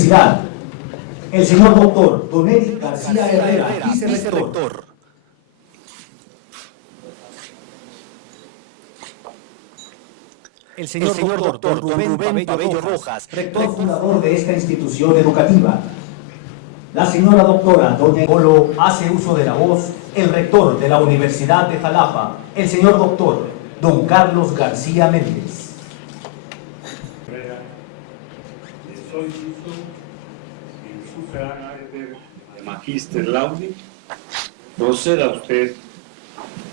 Universidad, el señor doctor Don Eric García Herrera, vicerrector. El señor doctor Don Rubén Pabello Rojas, rector fundador de esta institución educativa. La señora doctora Doña Polo hace uso de la voz el rector de la Universidad de Jalapa, el señor doctor Don Carlos García Méndez. Soy uso en su carácter de Magíster Laude, proceda usted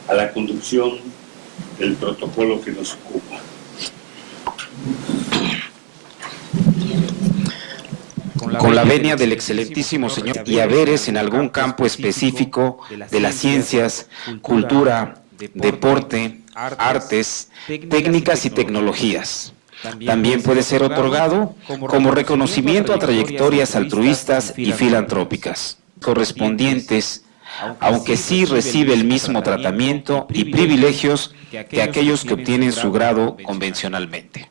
a la conducción del protocolo que nos ocupa. Con la venia del excelentísimo señor y haberes en algún campo específico de las ciencias, cultura, deporte, artes, técnicas y tecnologías. También puede ser otorgado como reconocimiento a trayectorias altruistas y filantrópicas correspondientes, aunque sí recibe el mismo tratamiento y privilegios que aquellos que obtienen su grado convencionalmente.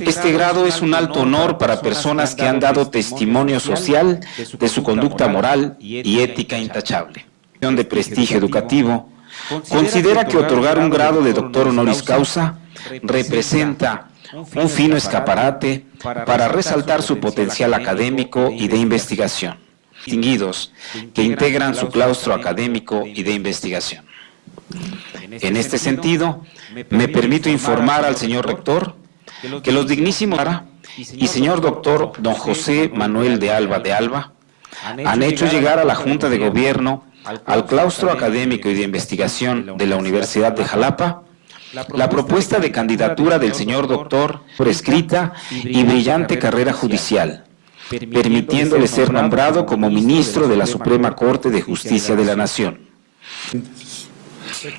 Este grado es un alto honor para personas que han dado testimonio social de su conducta moral y ética intachable. De prestigio educativo, considera que otorgar un grado de doctor honoris causa representa un fino escaparate para resaltar su potencial académico y de investigación, distinguidos que integran su claustro académico y de investigación. En este sentido, me permito informar al señor rector que los dignísimos y señor doctor don José Manuel de Alba han hecho llegar a la Junta de Gobierno, al claustro académico y de investigación de la Universidad de Jalapa, la propuesta de candidatura del señor doctor por escrita y brillante carrera judicial, permitiéndole ser nombrado como ministro de la Suprema Corte de Justicia de la Nación.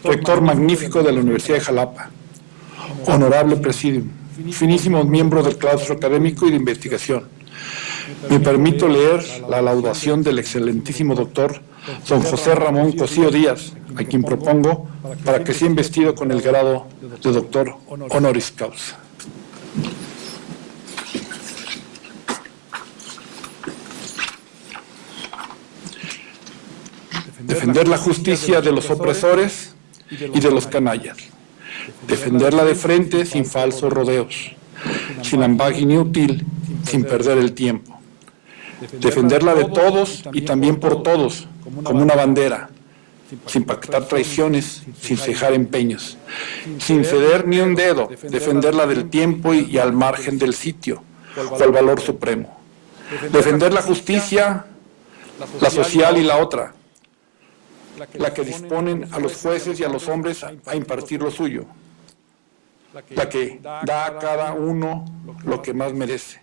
Rector magnífico de la Universidad de Jalapa, honorable presidium, finísimos miembros del claustro académico y de investigación. Me permito leer la laudación del excelentísimo doctor don José Ramón Cosío Díaz, a quien propongo para que sea investido con el grado de doctor honoris causa. Defender la justicia de los opresores y de los canallas. Defenderla de frente sin falsos rodeos, sin ambaje inútil, sin perder el tiempo. Defenderla de todos y también por todos, como una bandera, sin pactar traiciones, sin cejar empeños, sin ceder ni un dedo, defenderla del tiempo y al margen del sitio, cual valor supremo. Defender la justicia, la social y la otra, la que disponen a los jueces y a los hombres a impartir lo suyo, la que da a cada uno lo que más merece,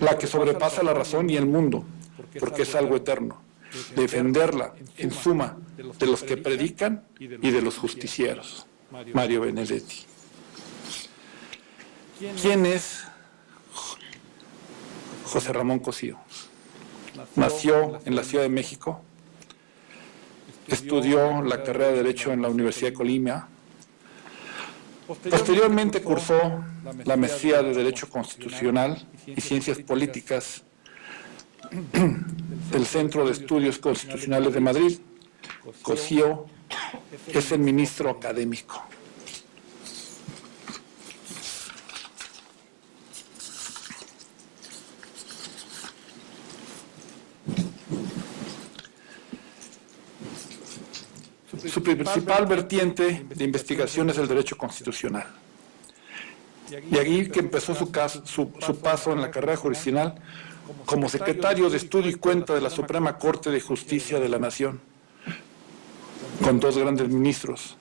la que sobrepasa la razón y el mundo, porque es algo eterno. Defenderla, en suma, de los que predican y de los justicieros. Mario Benedetti. ¿Quién es José Ramón Cosío? Nació en la Ciudad de México, estudió la carrera de Derecho en la Universidad de Colima. Posteriormente cursó la maestría de Derecho Constitucional y Ciencias Políticas del Centro de Estudios Constitucionales de Madrid. Cosío es el ministro académico. Su principal vertiente de investigación es el derecho constitucional. Y aquí que empezó su paso en la carrera jurisdiccional como secretario de Estudio y Cuenta de la Suprema Corte de Justicia de la Nación, con dos grandes ministros,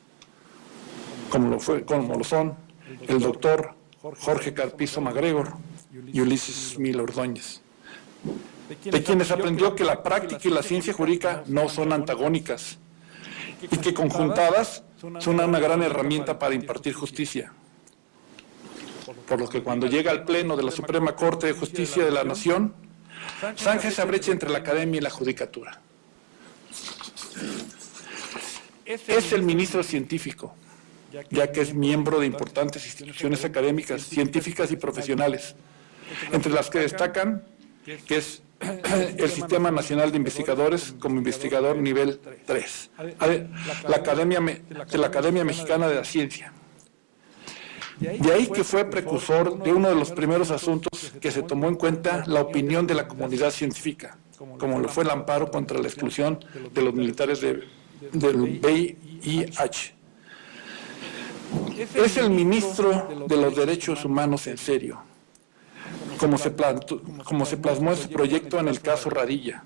como lo son el doctor Jorge Carpizo MacGregor y Ulises Mil Ordóñez, de quienes aprendió que la práctica y la ciencia jurídica no son antagónicas, y que conjuntadas son una gran herramienta para impartir justicia. Por lo que cuando llega al Pleno de la Suprema Corte de Justicia de la Nación, zanja esa brecha entre la academia y la judicatura. Es el ministro científico, ya que es miembro de importantes instituciones académicas, científicas y profesionales, entre las que destacan que es el Sistema Nacional de Investigadores como investigador nivel 3, la Academia Mexicana de la Ciencia. De ahí que fue precursor de uno de los primeros asuntos que se tomó en cuenta la opinión de la comunidad científica, como lo fue el amparo contra la exclusión de los militares del VIH. Es el ministro de los Derechos Humanos en serio, como se plasmó en su proyecto en el caso Radilla,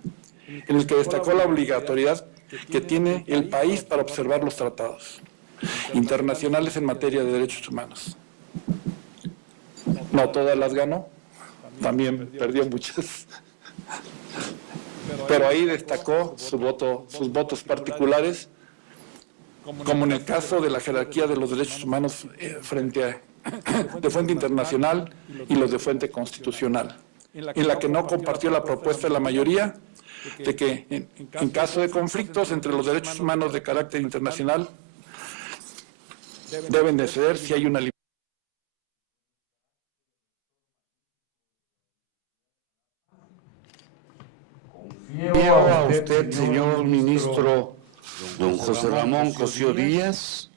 en el que destacó la obligatoriedad que tiene el país para observar los tratados internacionales en materia de derechos humanos. No todas las ganó, también perdió muchas, pero ahí destacó sus votos particulares, como en el caso de la jerarquía de los derechos humanos de fuente internacional y los de fuente constitucional, en la que no compartió la propuesta de la mayoría de que en caso de conflictos entre los derechos humanos de carácter internacional deben de ceder si hay una Confío a usted, señor ministro don José Ramón Cosío Díaz,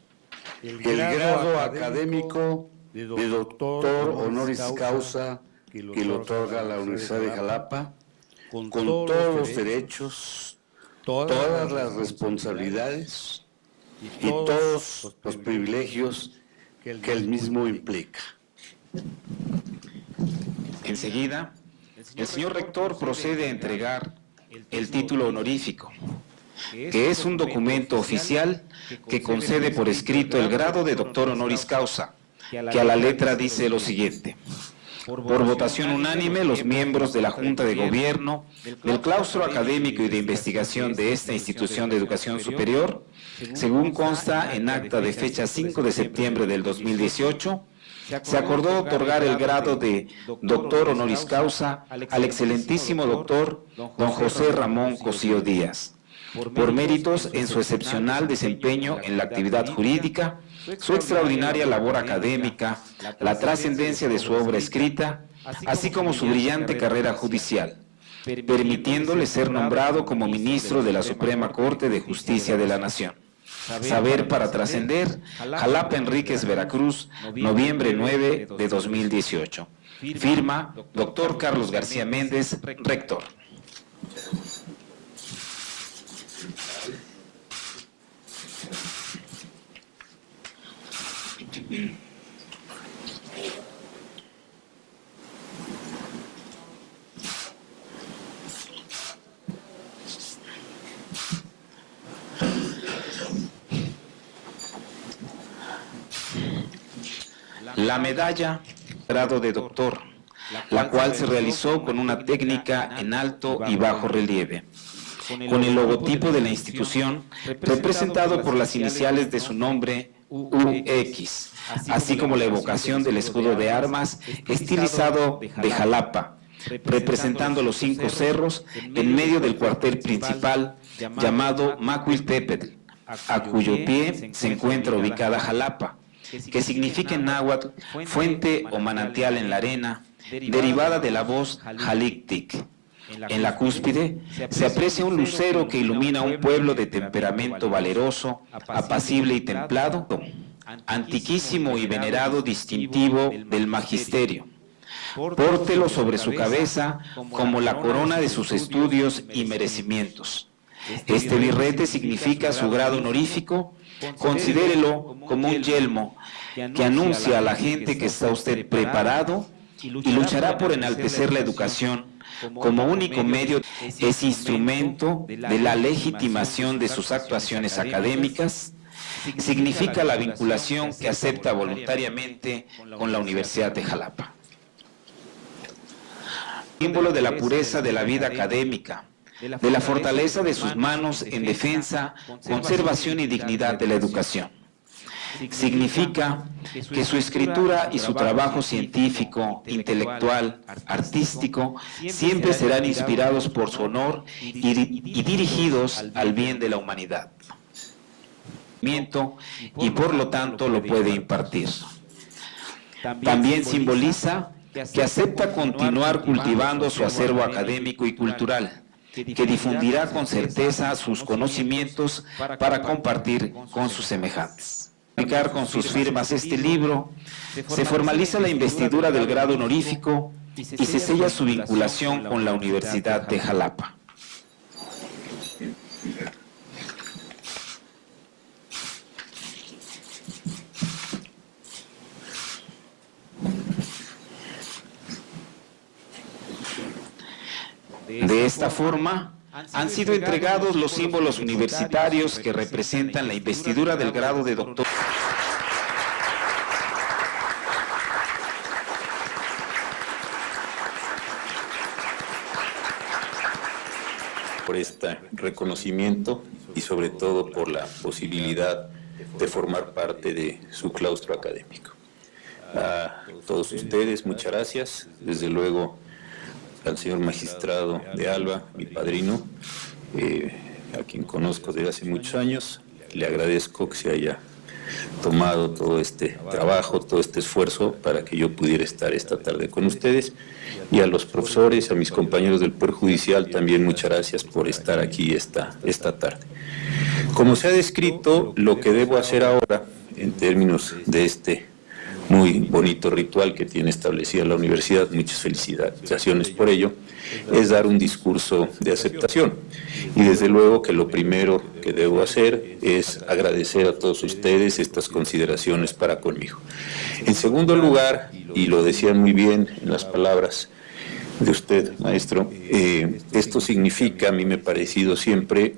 el grado académico de doctor honoris causa que le otorga la Universidad de Jalapa, con todos los derechos, todas las responsabilidades y todos los privilegios que el mismo implica. Enseguida, el señor rector procede a entregar el título honorífico, que es un documento oficial que concede por escrito el grado de doctor honoris causa, que a la letra dice lo siguiente: por votación unánime, los miembros de la Junta de Gobierno, del claustro académico y de investigación de esta institución de educación superior, según consta en acta de fecha 5 de septiembre del 2018, se acordó otorgar el grado de doctor honoris causa al excelentísimo doctor don José Ramón Cosío Díaz, por méritos en su excepcional desempeño en la actividad jurídica, su extraordinaria labor académica, la trascendencia de su obra escrita, así como su brillante carrera judicial, permitiéndole ser nombrado como ministro de la Suprema Corte de Justicia de la Nación. Saber para trascender, Jalapa Enríquez, Veracruz, noviembre 9 de 2018. Firma, doctor Carlos García Méndez, rector. La medalla, grado de doctor, la cual se realizó con una técnica en alto y bajo relieve, con el logotipo de la institución representado por las iniciales de su nombre UX, así como la evocación del escudo de armas estilizado de Jalapa, representando los 5 cerros en medio del cuartel principal llamado Macuiltepetl, a cuyo pie se encuentra ubicada Jalapa, que significa en náhuatl fuente o manantial en la arena, derivada de la voz Jalictic. En la cúspide se aprecia un lucero que ilumina un pueblo de temperamento valeroso, apacible y templado, antiquísimo y venerado distintivo del magisterio. Pórtelo sobre su cabeza como la corona de sus estudios y merecimientos. Este birrete significa su grado honorífico. Considérelo como un yelmo que anuncia a la gente que está usted preparado y luchará por enaltecer la educación como único medio, es instrumento de la legitimación de sus actuaciones académicas, significa la vinculación que acepta voluntariamente con la Universidad de Jalapa. Símbolo de la pureza de la vida académica, de la fortaleza de sus manos en defensa, conservación y dignidad de la educación. Significa que su escritura y su trabajo científico, intelectual, artístico, siempre serán inspirados por su honor y dirigidos al bien de la humanidad. Y por lo tanto lo puede impartir. También simboliza que acepta continuar cultivando su acervo académico y cultural, que difundirá con certeza sus conocimientos para compartir con sus semejantes. Publicar con sus firmas este libro, se formaliza la investidura del grado honorífico y se sella su vinculación con la Universidad de Jalapa. De esta forma, han sido entregados los símbolos universitarios que representan la investidura del grado de doctor. Por este reconocimiento y sobre todo por la posibilidad de formar parte de su claustro académico. A todos ustedes, muchas gracias. Desde luego al señor magistrado de Alba, mi padrino, a quien conozco desde hace muchos años. Le agradezco que se haya tomado todo este trabajo, todo este esfuerzo para que yo pudiera estar esta tarde con ustedes. Y a los profesores, a mis compañeros del Poder Judicial, también muchas gracias por estar aquí esta tarde. Como se ha descrito, lo que debo hacer ahora, en términos de este muy bonito ritual que tiene establecida la universidad, muchas felicitaciones por ello, es dar un discurso de aceptación. Y desde luego que lo primero que debo hacer es agradecer a todos ustedes estas consideraciones para conmigo. En segundo lugar, y lo decía muy bien en las palabras de usted, maestro, esto significa, a mí me ha parecido siempre,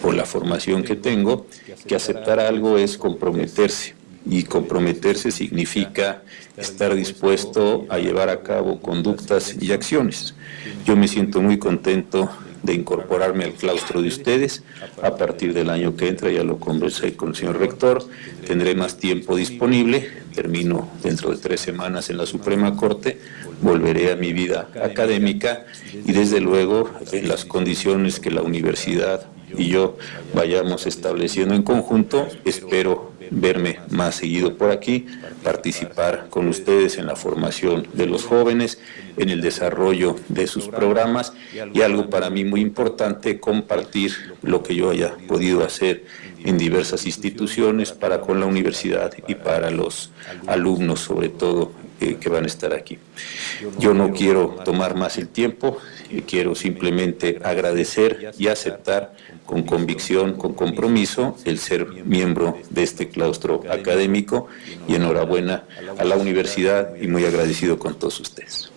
por la formación que tengo, que aceptar algo es comprometerse. Y comprometerse significa estar dispuesto a llevar a cabo conductas y acciones. Yo me siento muy contento de incorporarme al claustro de ustedes. A partir del año que entra, ya lo conversé con el señor rector, tendré más tiempo disponible, termino dentro de 3 semanas en la Suprema Corte, volveré a mi vida académica y desde luego en las condiciones que la universidad y yo vayamos estableciendo en conjunto, espero verme más seguido por aquí, participar con ustedes en la formación de los jóvenes, en el desarrollo de sus programas y algo para mí muy importante, compartir lo que yo haya podido hacer en diversas instituciones para con la universidad y para los alumnos sobre todo que van a estar aquí. Yo no quiero tomar más el tiempo, quiero simplemente agradecer y aceptar con convicción, con compromiso, el ser miembro de este claustro académico y enhorabuena a la universidad y muy agradecido con todos ustedes.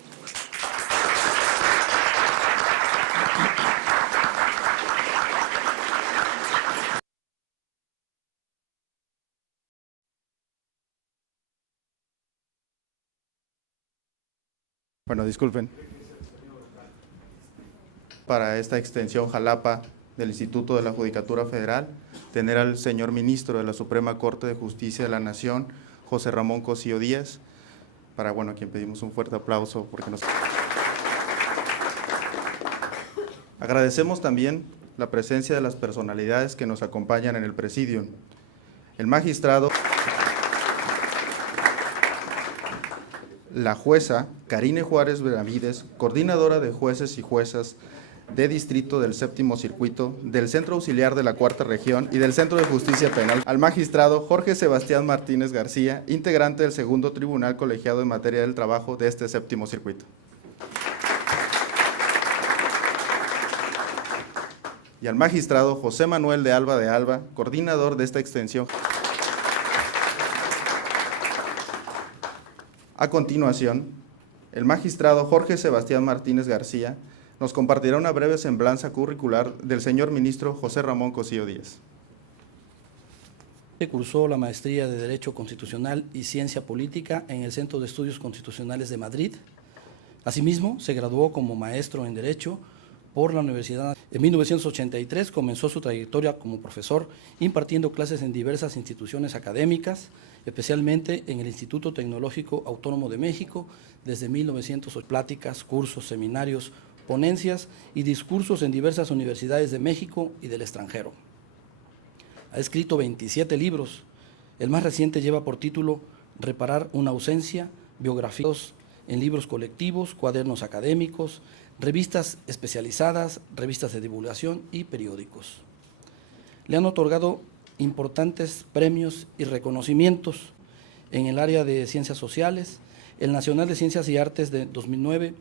Bueno, disculpen. Para esta extensión Jalapa del Instituto de la Judicatura Federal, tener al señor ministro de la Suprema Corte de Justicia de la Nación, José Ramón Cosío Díaz, para, bueno, a quien pedimos un fuerte aplauso porque nos... Agradecemos también la presencia de las personalidades que nos acompañan en el presidium. El magistrado, la jueza Karine Juárez Benavides, coordinadora de jueces y juezas de distrito del Séptimo Circuito, del Centro Auxiliar de la Cuarta Región y del Centro de Justicia Penal, al magistrado Jorge Sebastián Martínez García, integrante del Segundo Tribunal Colegiado en Materia del Trabajo de este Séptimo Circuito. Y al magistrado José Manuel de Alba, coordinador de esta extensión. A continuación, el magistrado Jorge Sebastián Martínez García nos compartirá una breve semblanza curricular del señor ministro José Ramón Cosío Díaz. Cursó la maestría de Derecho Constitucional y Ciencia Política en el Centro de Estudios Constitucionales de Madrid. Asimismo, se graduó como maestro en Derecho por la Universidad. En 1983 comenzó su trayectoria como profesor, impartiendo clases en diversas instituciones académicas, especialmente en el Instituto Tecnológico Autónomo de México, desde 1908, pláticas, cursos, seminarios, ponencias y discursos en diversas universidades de México y del extranjero. Ha escrito 27 libros. El más reciente lleva por título Reparar una ausencia, biografías en libros colectivos, cuadernos académicos, revistas especializadas, revistas de divulgación y periódicos. Le han otorgado importantes premios y reconocimientos en el área de ciencias sociales, el Nacional de Ciencias y Artes de 2009,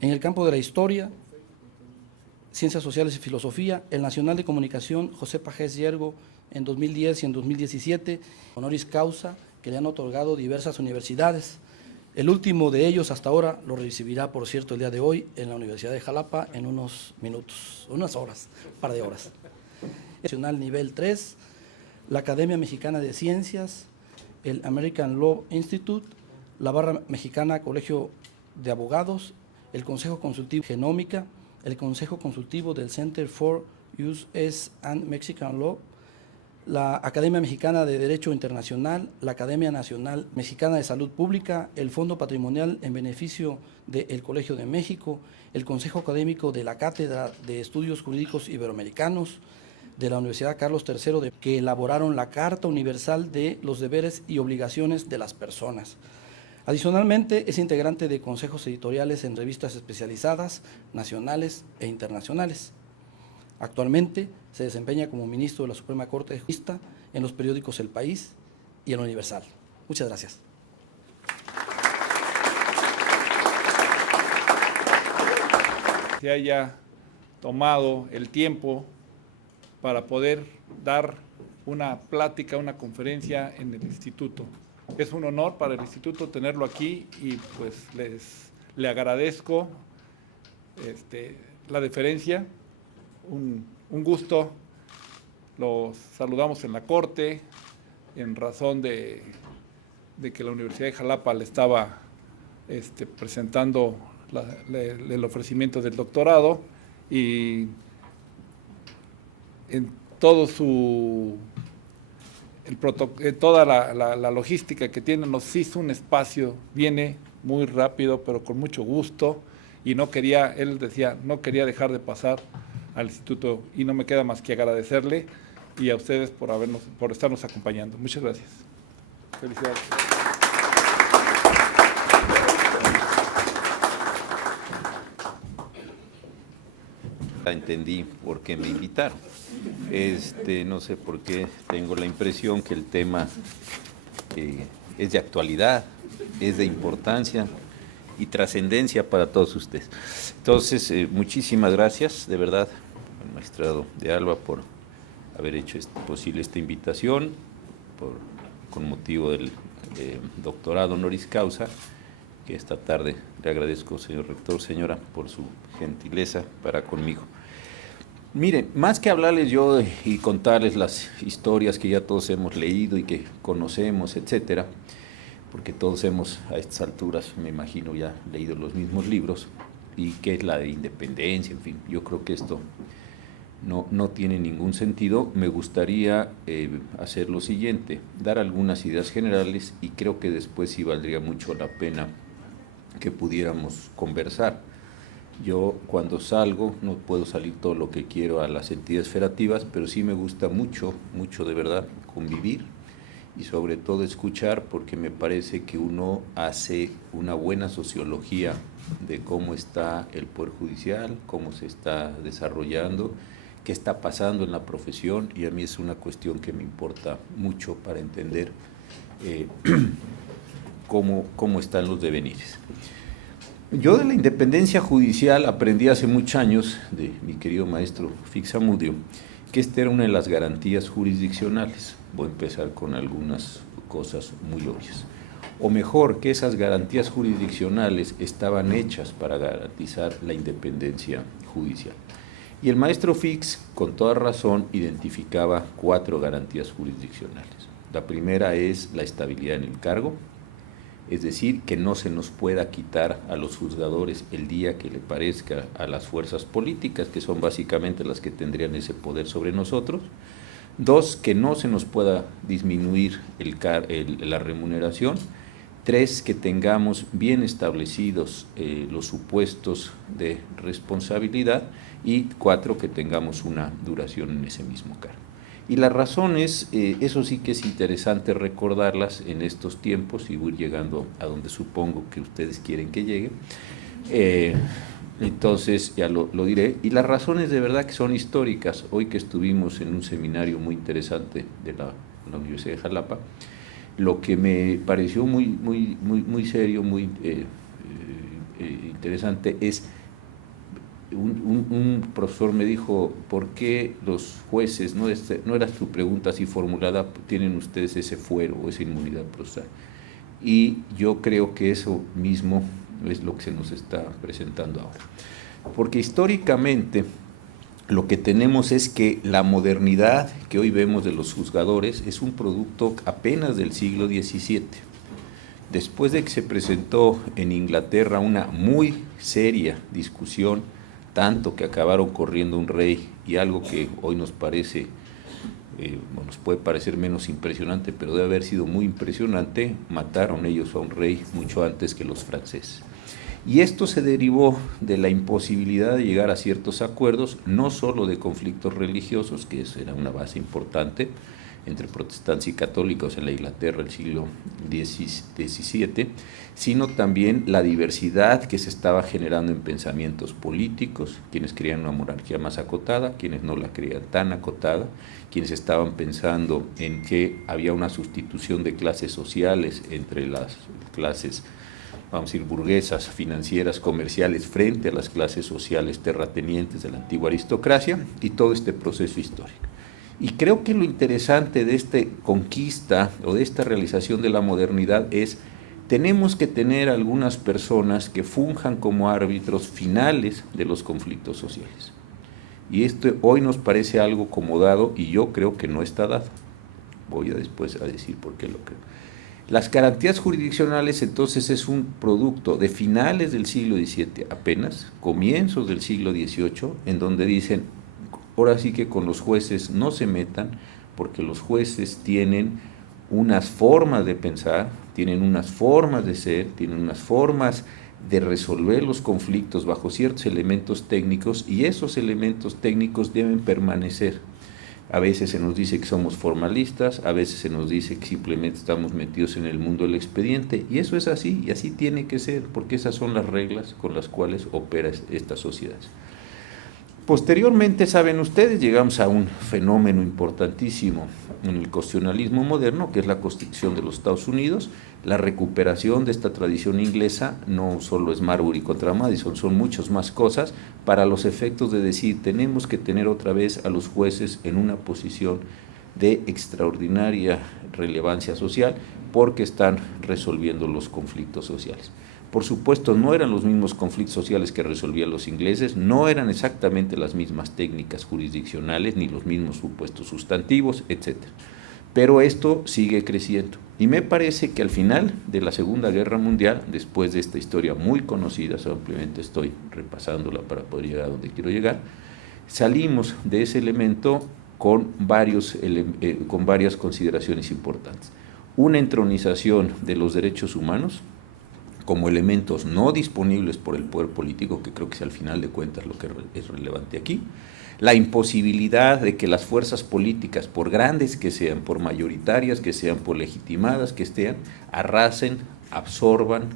en el campo de la historia, ciencias sociales y filosofía, el Nacional de Comunicación José Pagés Yergo en 2010 y en 2017, honoris causa que le han otorgado diversas universidades. El último de ellos hasta ahora lo recibirá, por cierto, el día de hoy en la Universidad de Jalapa en unos minutos, unas horas, un par de horas. Nacional nivel 3, la Academia Mexicana de Ciencias, el American Law Institute, la Barra Mexicana Colegio de Abogados, el Consejo Consultivo Genómica, el Consejo Consultivo del Center for US and Mexican Law, la Academia Mexicana de Derecho Internacional, la Academia Nacional Mexicana de Salud Pública, el Fondo Patrimonial en beneficio del Colegio de México, el Consejo Académico de la Cátedra de Estudios Jurídicos Iberoamericanos de la Universidad Carlos III, que elaboraron la Carta Universal de los Deberes y Obligaciones de las Personas. Adicionalmente, es integrante de consejos editoriales en revistas especializadas, nacionales e internacionales. Actualmente se desempeña como ministro de la Suprema Corte de Justicia en los periódicos El País y El Universal. Muchas gracias. Se haya tomado el tiempo para poder dar una plática, una conferencia en el instituto. Es un honor para el instituto tenerlo aquí y pues le agradezco la deferencia, un gusto. Los saludamos en la corte en razón de que la Universidad de Jalapa le estaba presentando el ofrecimiento del doctorado, y en todo toda la logística que tiene nos hizo un espacio, viene muy rápido pero con mucho gusto, y él decía, no quería dejar de pasar al instituto, y no me queda más que agradecerle y a ustedes por estarnos acompañando. Muchas gracias. Felicidades. Entendí por qué me invitaron. No sé por qué tengo la impresión que el tema es de actualidad, es de importancia y trascendencia para todos ustedes. Entonces, muchísimas gracias, de verdad, al magistrado de Alba por haber hecho posible esta invitación, con motivo del doctorado honoris causa, que esta tarde le agradezco, señor rector, señora, por su gentileza para conmigo. Miren, más que hablarles yo y contarles las historias que ya todos hemos leído y que conocemos, etcétera, porque todos hemos a estas alturas, me imagino, ya leído los mismos libros, y que es la de independencia, en fin, yo creo que esto no tiene ningún sentido. Me gustaría hacer lo siguiente, dar algunas ideas generales, y creo que después sí valdría mucho la pena que pudiéramos conversar. Yo cuando salgo no puedo salir todo lo que quiero a las entidades federativas, pero sí me gusta mucho de verdad convivir y sobre todo escuchar, porque me parece que uno hace una buena sociología de cómo está el Poder Judicial, cómo se está desarrollando, qué está pasando en la profesión, y a mí es una cuestión que me importa mucho para entender cómo están los devenires. Yo de la independencia judicial aprendí hace muchos años de mi querido maestro Fix Zamudio que esta era una de las garantías jurisdiccionales. Voy a empezar con algunas cosas muy obvias. O mejor, que esas garantías jurisdiccionales estaban hechas para garantizar la independencia judicial. Y el maestro Fix, con toda razón, identificaba 4 garantías jurisdiccionales. La primera es la estabilidad en el cargo, es decir, que no se nos pueda quitar a los juzgadores el día que le parezca a las fuerzas políticas, que son básicamente las que tendrían ese poder sobre nosotros. 2, que no se nos pueda disminuir la remuneración. 3, que tengamos bien establecidos los supuestos de responsabilidad. Y 4, que tengamos una duración en ese mismo cargo. Y las razones, eso sí que es interesante recordarlas en estos tiempos, y voy llegando a donde supongo que ustedes quieren que llegue. Entonces ya lo diré. Y las razones de verdad que son históricas. Hoy que estuvimos en un seminario muy interesante de la Universidad de Jalapa, lo que me pareció muy serio, muy interesante es, un profesor me dijo: ¿por qué los jueces, no era tu pregunta así formulada, tienen ustedes ese fuero o esa inmunidad procesal? Y yo creo que eso mismo es lo que se nos está presentando ahora. Porque históricamente lo que tenemos es que la modernidad que hoy vemos de los juzgadores es un producto apenas del siglo XVII. Después de que se presentó en Inglaterra una muy seria discusión, tanto que acabaron corriendo un rey, y algo que hoy nos parece, nos puede parecer menos impresionante, pero debe haber sido muy impresionante, mataron ellos a un rey mucho antes que los franceses. Y esto se derivó de la imposibilidad de llegar a ciertos acuerdos, no solo de conflictos religiosos, que eso era una base importante entre protestantes y católicos en la Inglaterra del siglo XVII, sino también la diversidad que se estaba generando en pensamientos políticos, quienes querían una monarquía más acotada, quienes no la querían tan acotada, quienes estaban pensando en que había una sustitución de clases sociales entre las clases, vamos a decir, burguesas, financieras, comerciales, frente a las clases sociales terratenientes de la antigua aristocracia, y todo este proceso histórico. Y creo que lo interesante de esta conquista o de esta realización de la modernidad es, tenemos que tener algunas personas que funjan como árbitros finales de los conflictos sociales. Y esto hoy nos parece algo como dado, y yo creo que no está dado. Voy después a decir por qué lo creo. Las garantías jurisdiccionales entonces es un producto de finales del siglo XVII apenas, comienzos del siglo XVIII, en donde dicen, ahora sí que con los jueces no se metan, porque los jueces tienen unas formas de pensar, tienen unas formas de ser, tienen unas formas de resolver los conflictos bajo ciertos elementos técnicos, y esos elementos técnicos deben permanecer. A veces se nos dice que somos formalistas, a veces se nos dice que simplemente estamos metidos en el mundo del expediente, y eso es así, y así tiene que ser, porque esas son las reglas con las cuales opera esta sociedad. Posteriormente, saben ustedes, llegamos a un fenómeno importantísimo en el constitucionalismo moderno, que es la Constitución de los Estados Unidos. La recuperación de esta tradición inglesa no solo es Marbury contra Madison, son muchas más cosas, para los efectos de decir, tenemos que tener otra vez a los jueces en una posición de extraordinaria relevancia social, porque están resolviendo los conflictos sociales. Por supuesto, no eran los mismos conflictos sociales que resolvían los ingleses, no eran exactamente las mismas técnicas jurisdiccionales, ni los mismos supuestos sustantivos, etc. Pero esto sigue creciendo. Y me parece que al final de la Segunda Guerra Mundial, después de esta historia muy conocida, simplemente estoy repasándola para poder llegar a donde quiero llegar, salimos de ese elemento con varias consideraciones importantes. Una entronización de los derechos humanos como elementos no disponibles por el poder político, que creo que es al final de cuentas lo que es relevante aquí. La imposibilidad de que las fuerzas políticas, por grandes que sean, por mayoritarias que sean, por legitimadas que estén, arrasen, absorban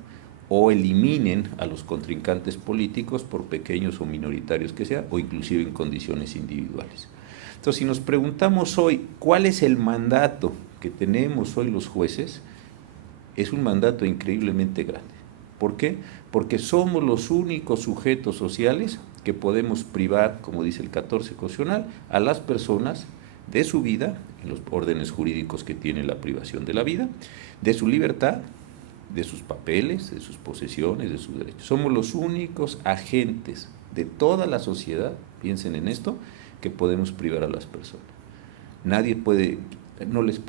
o eliminen a los contrincantes políticos, por pequeños o minoritarios que sean, o inclusive en condiciones individuales. Entonces, si nos preguntamos hoy, ¿cuál es el mandato que tenemos hoy los jueces? Es un mandato increíblemente grande. ¿Por qué? Porque somos los únicos sujetos sociales que podemos privar, como dice el 14 constitucional, a las personas de su vida, en los órdenes jurídicos que tiene la privación de la vida, de su libertad, de sus papeles, de sus posesiones, de sus derechos. Somos los únicos agentes de toda la sociedad, piensen en esto, que podemos privar a las personas. Nadie puede...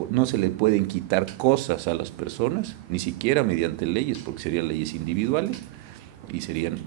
No se le pueden quitar cosas a las personas, ni siquiera mediante leyes, porque serían leyes individuales y serían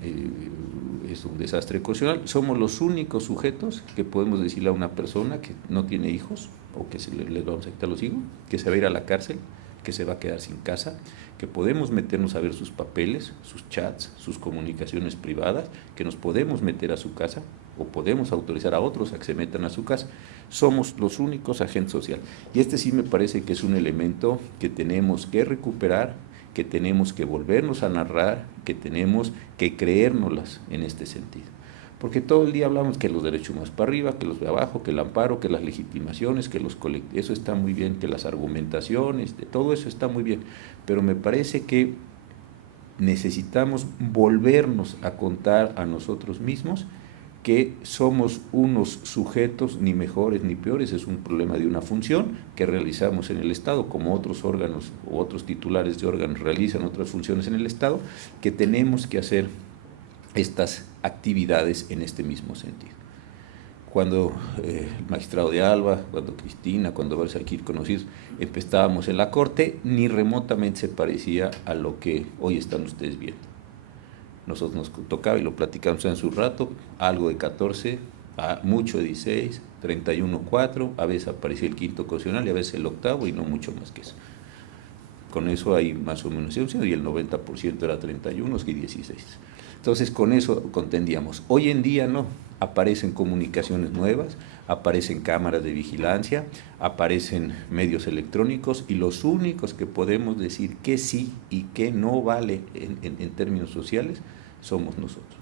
es un desastre constitucional. Somos los únicos sujetos que podemos decirle a una persona que no tiene hijos, o que les vamos a quitar los hijos, que se va a ir a la cárcel, que se va a quedar sin casa, que podemos meternos a ver sus papeles, sus chats, sus comunicaciones privadas, que nos podemos meter a su casa, o podemos autorizar a otros a que se metan a su casa. Somos los únicos agentes sociales. Y este sí me parece que es un elemento que tenemos que recuperar, que tenemos que volvernos a narrar, que tenemos que creérnoslas en este sentido. Porque todo el día hablamos que los derechos más para arriba, que los de abajo, que el amparo, que las legitimaciones, que los colectivos, eso está muy bien, que las argumentaciones, de todo eso está muy bien, pero me parece que necesitamos volvernos a contar a nosotros mismos que somos unos sujetos ni mejores ni peores, es un problema de una función que realizamos en el Estado, como otros órganos o otros titulares de órganos realizan otras funciones en el Estado, que tenemos que hacer estas actividades en este mismo sentido. Cuando el magistrado de Alba, cuando Cristina, cuando varios aquí conocidos, empezábamos en la Corte, ni remotamente se parecía a lo que hoy están ustedes viendo. Nosotros nos tocaba, y lo platicamos en su rato, algo de 14, mucho de 16, 31, 4, a veces aparecía el quinto constitucional y a veces el octavo y no mucho más que eso. Con eso hay más o menos, y el 90% era 31 y 16. Entonces con eso contendíamos. Hoy en día no, aparecen comunicaciones nuevas, aparecen cámaras de vigilancia, aparecen medios electrónicos y los únicos que podemos decir que sí y que no vale en términos sociales somos nosotros.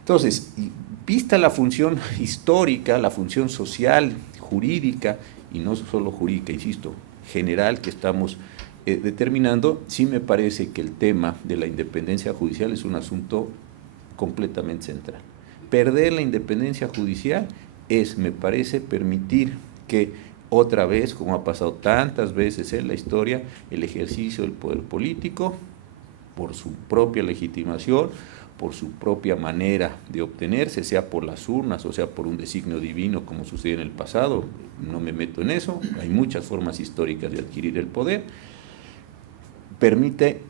Entonces, vista la función histórica, la función social, jurídica, y no solo jurídica, insisto, general que estamos determinando, sí me parece que el tema de la independencia judicial es un asunto completamente central. Perder la independencia judicial es, me parece, permitir que otra vez, como ha pasado tantas veces en la historia, el ejercicio del poder político, por su propia legitimación, por su propia manera de obtenerse, sea por las urnas o sea por un designio divino, como sucedió en el pasado, no me meto en eso, hay muchas formas históricas de adquirir el poder,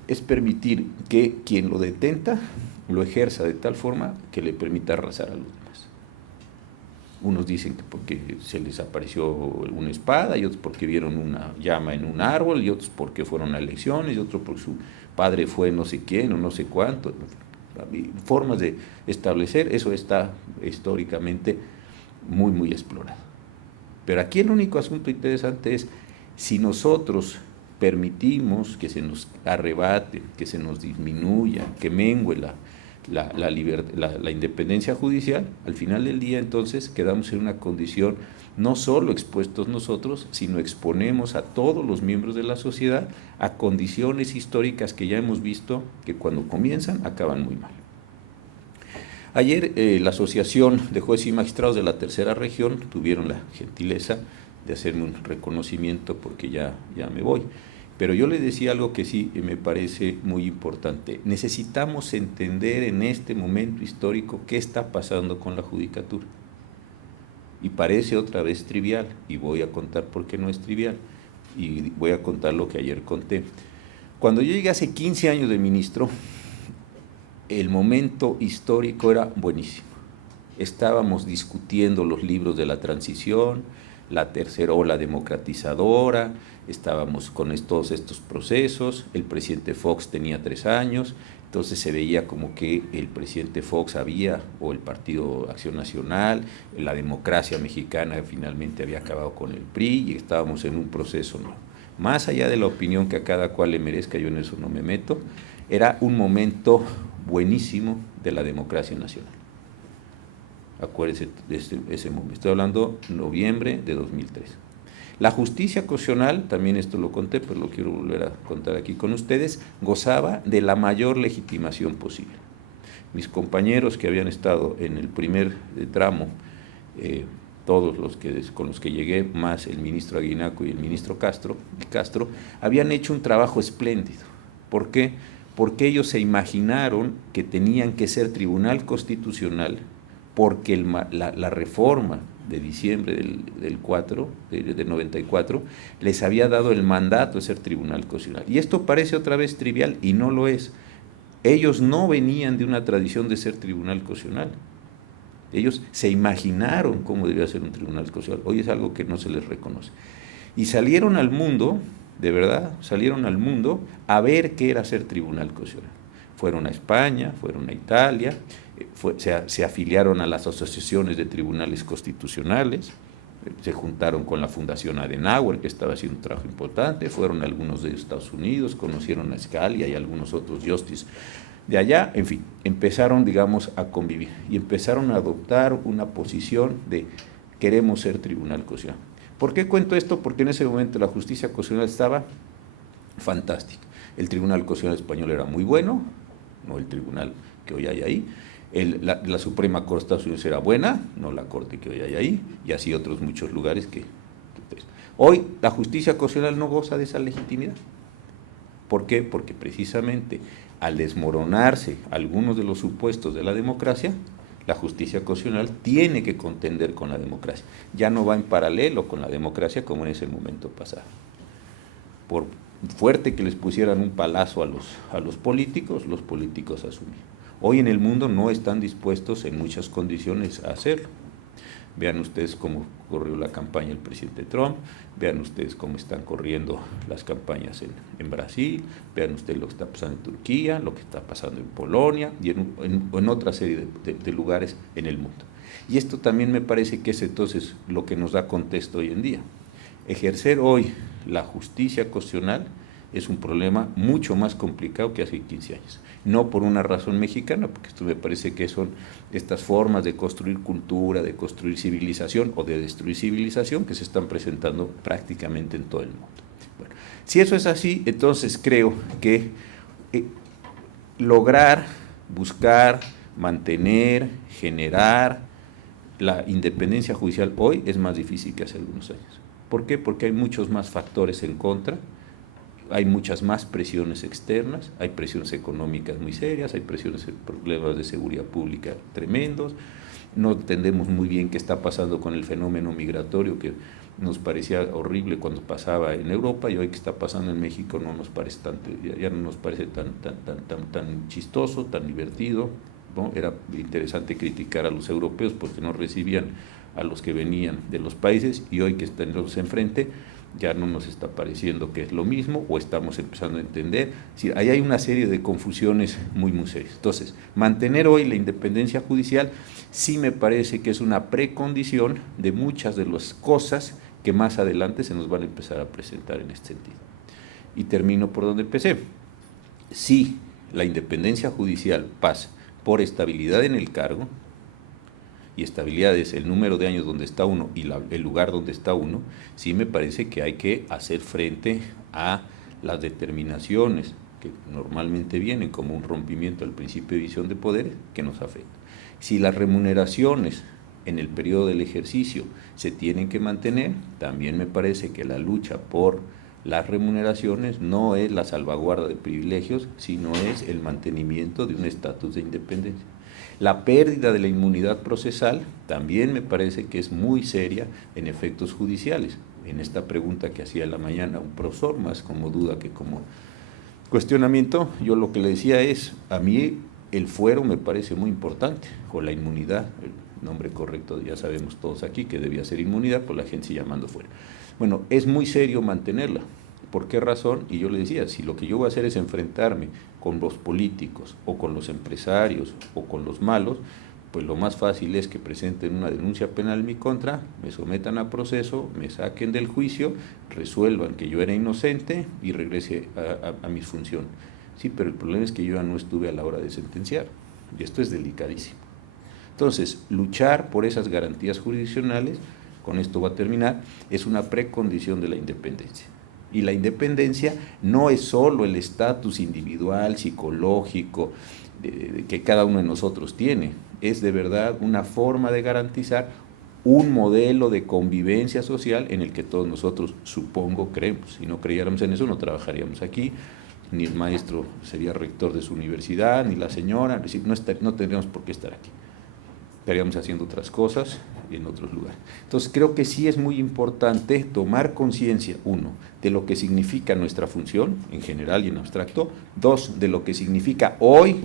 es permitir que quien lo detenta lo ejerza de tal forma que le permita arrasar a los demás. Unos dicen que porque se les apareció una espada, y otros porque vieron una llama en un árbol, y otros porque fueron a elecciones, y otros porque su padre fue no sé quién o no sé cuánto. Formas de establecer, eso está históricamente muy, muy explorado. Pero aquí el único asunto interesante es si nosotros permitimos que se nos arrebate, que se nos disminuya, que mengue la independencia judicial, al final del día entonces quedamos en una condición no solo expuestos nosotros, sino exponemos a todos los miembros de la sociedad a condiciones históricas que ya hemos visto que cuando comienzan acaban muy mal. Ayer la Asociación de Jueces y Magistrados de la Tercera Región tuvieron la gentileza de hacerme un reconocimiento porque ya me voy. Pero yo les decía algo que sí me parece muy importante. Necesitamos entender en este momento histórico qué está pasando con la judicatura. Y parece otra vez trivial, y voy a contar por qué no es trivial, y voy a contar lo que ayer conté. Cuando yo llegué hace 15 años de ministro, el momento histórico era buenísimo. Estábamos discutiendo los libros de la transición, la tercera ola democratizadora, estábamos con todos estos procesos, el presidente Fox tenía 3 años, entonces se veía como que el presidente Fox o el Partido Acción Nacional, la democracia mexicana finalmente había acabado con el PRI y estábamos en un proceso, ¿no? Más allá de la opinión que a cada cual le merezca, yo en eso no me meto, era un momento buenísimo de la democracia nacional. Acuérdense de ese momento, estoy hablando noviembre de 2003. La justicia constitucional, también esto lo conté, pero lo quiero volver a contar aquí con ustedes, gozaba de la mayor legitimación posible. Mis compañeros que habían estado en el primer tramo, todos con los que llegué, más el ministro Aguinaco y el ministro Castro, habían hecho un trabajo espléndido. ¿Por qué? Porque ellos se imaginaron que tenían que ser tribunal constitucional porque la reforma de diciembre del 94 les había dado el mandato de ser tribunal constitucional. Y esto parece otra vez trivial y no lo es. Ellos no venían de una tradición de ser tribunal constitucional. Ellos se imaginaron cómo debía ser un tribunal constitucional. Hoy es algo que no se les reconoce. Y salieron al mundo, de verdad, salieron al mundo a ver qué era ser tribunal constitucional. fueron a España, fueron a Italia, se afiliaron a las asociaciones de tribunales constitucionales, se juntaron con la Fundación Adenauer, que estaba haciendo un trabajo importante, fueron algunos de Estados Unidos, conocieron a Scalia y algunos otros justices de allá, en fin, empezaron, digamos, a convivir y empezaron a adoptar una posición de queremos ser tribunal constitucional. ¿Por qué cuento esto? Porque en ese momento la justicia constitucional estaba fantástica. El Tribunal Constitucional Español era muy bueno, no el tribunal que hoy hay ahí. La Suprema Corte de Estados Unidos era buena, no la corte que hoy hay ahí, y así otros muchos lugares que... Hoy la justicia constitucional no goza de esa legitimidad. ¿Por qué? Porque precisamente al desmoronarse algunos de los supuestos de la democracia, la justicia constitucional tiene que contender con la democracia. Ya no va en paralelo con la democracia como en ese momento pasado. Por fuerte que les pusieran un palazo a los políticos asumían. Hoy en el mundo no están dispuestos en muchas condiciones a hacerlo. Vean ustedes cómo corrió la campaña del presidente Trump, vean ustedes cómo están corriendo las campañas en Brasil, vean ustedes lo que está pasando en Turquía, lo que está pasando en Polonia y en otra serie de lugares en el mundo. Y esto también me parece que es entonces lo que nos da contexto hoy en día. Ejercer hoy la justicia constitucional es un problema mucho más complicado que hace 15 años. No por una razón mexicana, porque esto me parece que son estas formas de construir cultura, de construir civilización o de destruir civilización que se están presentando prácticamente en todo el mundo. Bueno, si eso es así, entonces creo que lograr, buscar, mantener, generar la independencia judicial hoy es más difícil que hace algunos años. ¿Por qué? Porque hay muchos más factores en contra. Hay muchas más presiones externas, hay presiones económicas muy serias, hay problemas de seguridad pública tremendos, no entendemos muy bien qué está pasando con el fenómeno migratorio que nos parecía horrible cuando pasaba en Europa y hoy que está pasando en México no nos parece ya no nos parece tan chistoso, tan divertido, ¿no? Era interesante criticar a los europeos porque no recibían a los que venían de los países y hoy que estamos enfrente ya no nos está pareciendo que es lo mismo o estamos empezando a entender. Sí, ahí hay una serie de confusiones muy serias. Entonces, mantener hoy la independencia judicial sí me parece que es una precondición de muchas de las cosas que más adelante se nos van a empezar a presentar en este sentido. Y termino por donde empecé. Si la independencia judicial pasa por estabilidad en el cargo, y estabilidad es el número de años donde está uno y el lugar donde está uno, sí me parece que hay que hacer frente a las determinaciones que normalmente vienen como un rompimiento al principio de división de poderes que nos afecta. Si las remuneraciones en el periodo del ejercicio se tienen que mantener, también me parece que la lucha por las remuneraciones no es la salvaguarda de privilegios, sino es el mantenimiento de un estatus de independencia. La pérdida de la inmunidad procesal también me parece que es muy seria en efectos judiciales. En esta pregunta que hacía en la mañana un profesor, más como duda que como cuestionamiento, yo lo que le decía es, a mí el fuero me parece muy importante, o la inmunidad, el nombre correcto ya sabemos todos aquí que debía ser inmunidad, pues la gente sigue llamando fuero. Bueno, es muy serio mantenerla. ¿Por qué razón? Y yo le decía, si lo que yo voy a hacer es enfrentarme con los políticos o con los empresarios o con los malos, pues lo más fácil es que presenten una denuncia penal en mi contra, me sometan a proceso, me saquen del juicio, resuelvan que yo era inocente y regrese a mis funciones. Sí, pero el problema es que yo ya no estuve a la hora de sentenciar y esto es delicadísimo. Entonces, luchar por esas garantías jurisdiccionales, con esto va a terminar, es una precondición de la independencia. Y la independencia no es solo el estatus individual, psicológico, que cada uno de nosotros tiene, es de verdad una forma de garantizar un modelo de convivencia social en el que todos nosotros, supongo, creemos. Si no creyéramos en eso, no trabajaríamos aquí, ni el maestro sería rector de su universidad, ni la señora, es decir, no tendríamos por qué estar aquí. Estaríamos haciendo otras cosas en otros lugares. Entonces creo que sí es muy importante tomar conciencia, uno, de lo que significa nuestra función, en general y en abstracto, dos, de lo que significa hoy,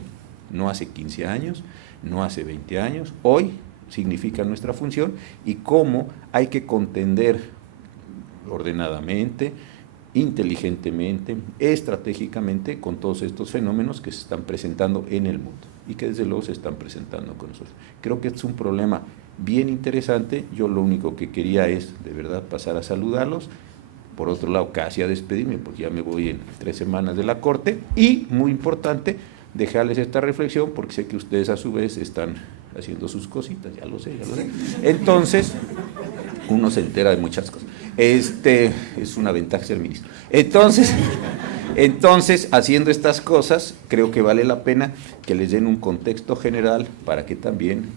no hace 15 años, no hace 20 años, hoy significa nuestra función y cómo hay que contender ordenadamente, inteligentemente, estratégicamente con todos estos fenómenos que se están presentando en el mundo y que desde luego se están presentando con nosotros. Creo que es un problema bien interesante. Yo lo único que quería es de verdad pasar a saludarlos, por otro lado casi a despedirme porque ya me voy en 3 semanas de la Corte, y muy importante dejarles esta reflexión porque sé que ustedes a su vez están haciendo sus cositas, ya lo sé. Entonces, uno se entera de muchas cosas. Es una ventaja ser ministro. Entonces, haciendo estas cosas, creo que vale la pena que les den un contexto general para que también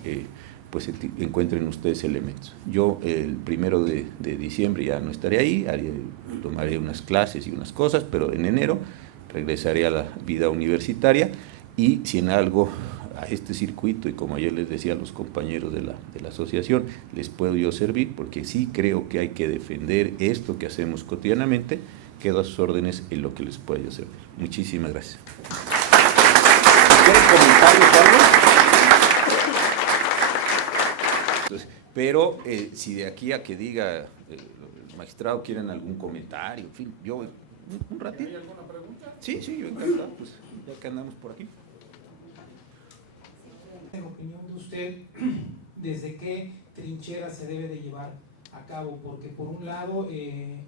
pues encuentren ustedes elementos. Yo el 1 de diciembre ya no estaré ahí, tomaré unas clases y unas cosas, pero en enero regresaré a la vida universitaria, y si en algo a este circuito, y como ayer les decía a los compañeros de la asociación, les puedo yo servir, porque sí creo que hay que defender esto que hacemos cotidianamente, quedo a sus órdenes en lo que les pueda yo servir. Muchísimas gracias. ¿Quieren comentarios o algo? Entonces, pero si de aquí a que diga el magistrado quieren algún comentario, en fin, yo un ratito. ¿Hay alguna pregunta? Sí, yo encantado, pues ya que andamos por aquí. En opinión de usted, ¿desde qué trinchera se debe de llevar a cabo? Porque por un lado,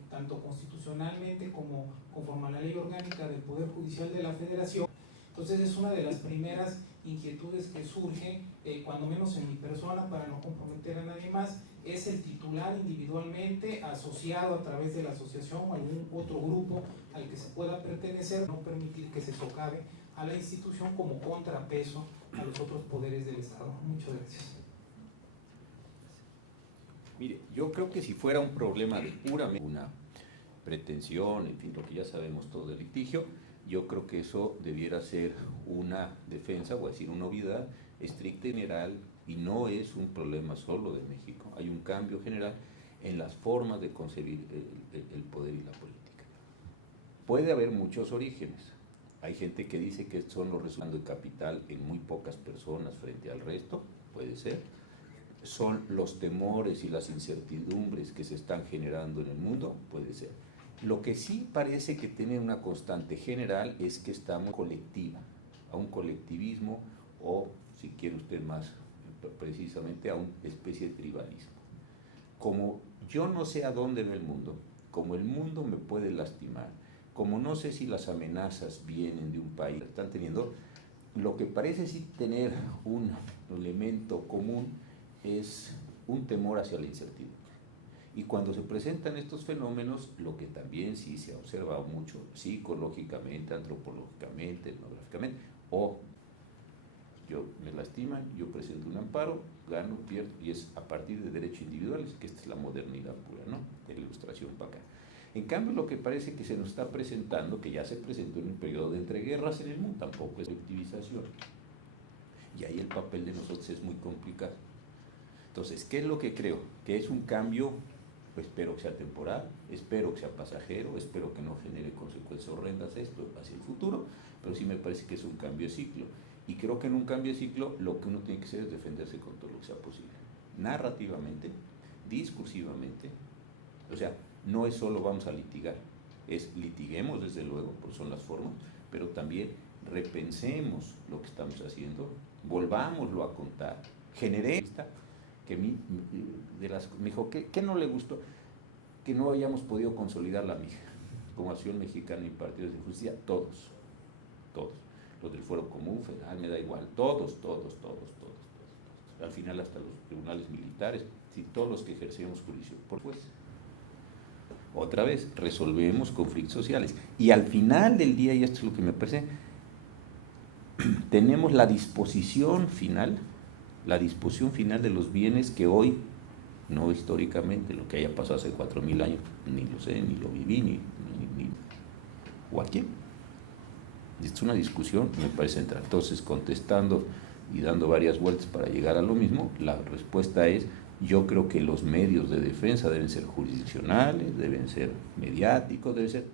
tanto constitucionalmente como conforme a la ley orgánica del Poder Judicial de la Federación, entonces es una de las primeras inquietudes que surge, cuando menos en mi persona, para no comprometer a nadie más, es el titular individualmente asociado a través de la asociación o algún otro grupo al que se pueda pertenecer, no permitir que se socave a la institución como contrapeso a los otros poderes del Estado. Muchas gracias. Mire, yo creo que si fuera un problema de puramente una pretensión, en fin, lo que ya sabemos todo del litigio, yo creo que eso debiera ser una defensa, o decir una obviedad estricta y general, y no es un problema solo de México. Hay un cambio general en las formas de concebir el poder y la política. Puede haber muchos orígenes. Hay gente que dice que son los resultados de capital en muy pocas personas frente al resto, puede ser. Son los temores y las incertidumbres que se están generando en el mundo, puede ser. Lo que sí parece que tiene una constante general es que estamos colectiva, a un colectivismo, o si quiere usted más precisamente a una especie de tribalismo. Como yo no sé a dónde va el mundo, como el mundo me puede lastimar, como no sé si las amenazas vienen de un país, están teniendo, lo que parece sí tener un elemento común es un temor hacia la incertidumbre. Y cuando se presentan estos fenómenos, lo que también sí se ha observado mucho psicológicamente, antropológicamente, etnográficamente, o yo me lastiman, yo presento un amparo, gano, pierdo, y es a partir de derechos individuales, que esta es la modernidad pura, ¿no? De la ilustración para acá. En cambio, lo que parece que se nos está presentando, que ya se presentó en un periodo de entreguerras en el mundo, tampoco es colectivización. Y ahí el papel de nosotros es muy complicado. Entonces, ¿qué es lo que creo? Que es un cambio, pues espero que sea temporal, espero que sea pasajero, espero que no genere consecuencias horrendas esto hacia el futuro, pero sí me parece que es un cambio de ciclo. Y creo que en un cambio de ciclo lo que uno tiene que hacer es defenderse con todo lo que sea posible. Narrativamente, discursivamente, o sea, no es solo vamos a litigar, es litiguemos desde luego, pues son las formas, pero también repensemos lo que estamos haciendo, volvámoslo a contar, generé que me dijo, ¿qué no le gustó? Que no hayamos podido consolidar la MIJ, como Acción Mexicana y Partidos de Justicia, todos, los del Fuero Común, Federal, me da igual, todos. Al final hasta los tribunales militares, y todos los que ejercemos jurisdicción. Pues, otra vez, resolvemos conflictos sociales. Y al final del día, y esto es lo que me parece, tenemos la disposición final de los bienes que hoy, no históricamente, lo que haya pasado hace 4,000 años, ni lo sé, ni lo viví, ni o aquí. Es una discusión, me parece central. Entonces, contestando y dando varias vueltas para llegar a lo mismo, la respuesta es, yo creo que los medios de defensa deben ser jurisdiccionales, deben ser mediáticos, deben ser...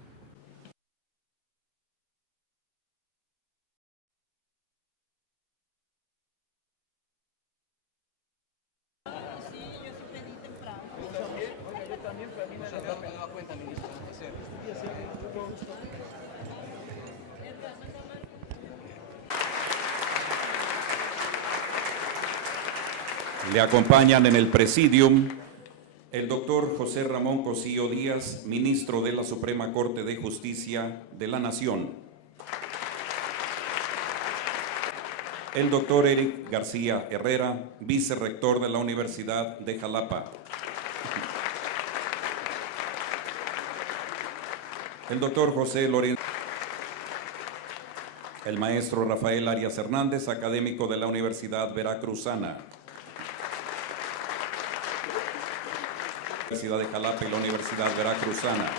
Yo también, pero a mí me da cuenta, ministro. Le acompañan en el presidium el doctor José Ramón Cosío Díaz, ministro de la Suprema Corte de Justicia de la Nación. El doctor Eric García Herrera, vicerrector de la Universidad de Jalapa. El doctor José Lorenzo. El maestro Rafael Arias Hernández, académico de la Universidad Veracruzana. Universidad de Jalapa y la Universidad Veracruzana.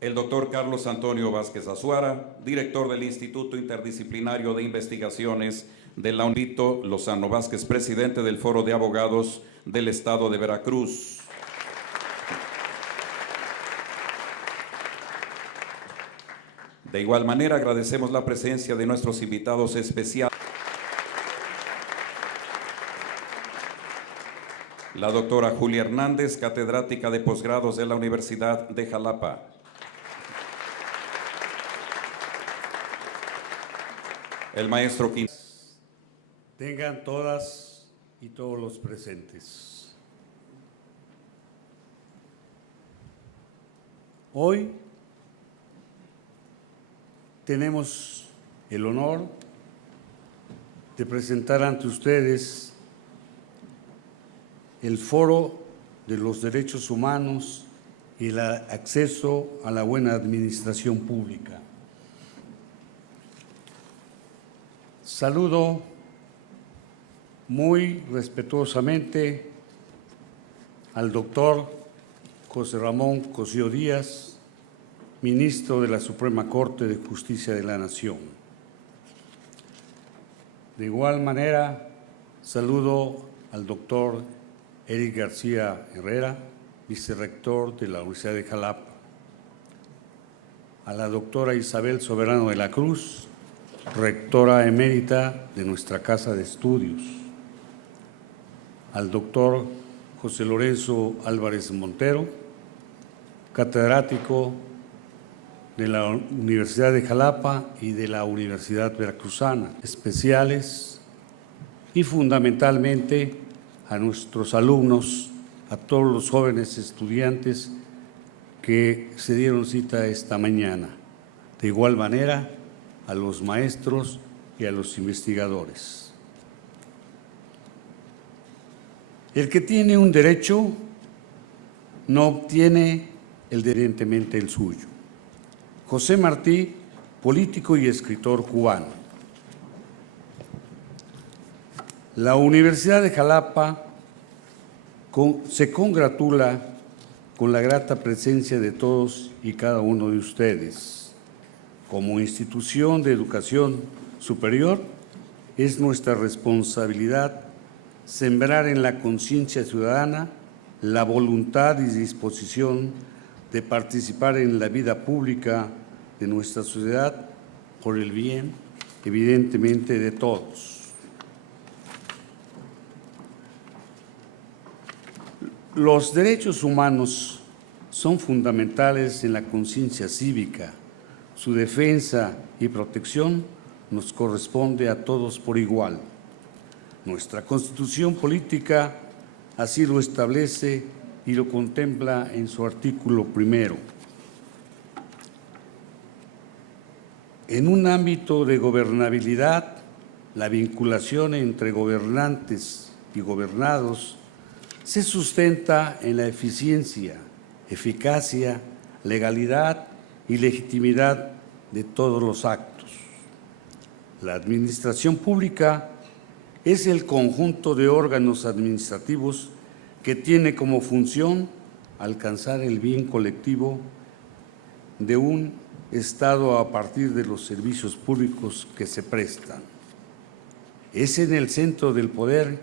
El doctor Carlos Antonio Vázquez Azuara, director del Instituto Interdisciplinario de Investigaciones de la UNITO Lozano Vázquez, presidente del Foro de Abogados del Estado de Veracruz. De igual manera, agradecemos la presencia de nuestros invitados especiales. La doctora Julia Hernández, catedrática de posgrados de la Universidad de Jalapa. El maestro Quintana. Tengan todas y todos los presentes. Hoy tenemos el honor de presentar ante ustedes el Foro de los Derechos Humanos y el acceso a la buena administración pública. Saludo muy respetuosamente al doctor José Ramón Cosío Díaz, ministro de la Suprema Corte de Justicia de la Nación. De igual manera, saludo al doctor Eric García Herrera, vicerrector de la Universidad de Jalapa, a la doctora Isabel Soberano de la Cruz, rectora emérita de nuestra Casa de Estudios, al doctor José Lorenzo Álvarez Montero, catedrático de la Universidad de Jalapa y de la Universidad Veracruzana, especiales y fundamentalmente a nuestros alumnos, a todos los jóvenes estudiantes que se dieron cita esta mañana. De igual manera, a los maestros y a los investigadores. El que tiene un derecho no obtiene evidentemente el suyo. José Martí, político y escritor cubano. La Universidad de Jalapa se congratula con la grata presencia de todos y cada uno de ustedes. Como institución de educación superior, es nuestra responsabilidad sembrar en la conciencia ciudadana la voluntad y disposición de participar en la vida pública de nuestra sociedad por el bien, evidentemente, de todos. Los derechos humanos son fundamentales en la conciencia cívica. Su defensa y protección nos corresponde a todos por igual. Nuestra Constitución política así lo establece y lo contempla en su artículo primero. En un ámbito de gobernabilidad, la vinculación entre gobernantes y gobernados se sustenta en la eficiencia, eficacia, legalidad y legitimidad de todos los actos. La administración pública es el conjunto de órganos administrativos que tiene como función alcanzar el bien colectivo de un Estado a partir de los servicios públicos que se prestan. Es en el centro del poder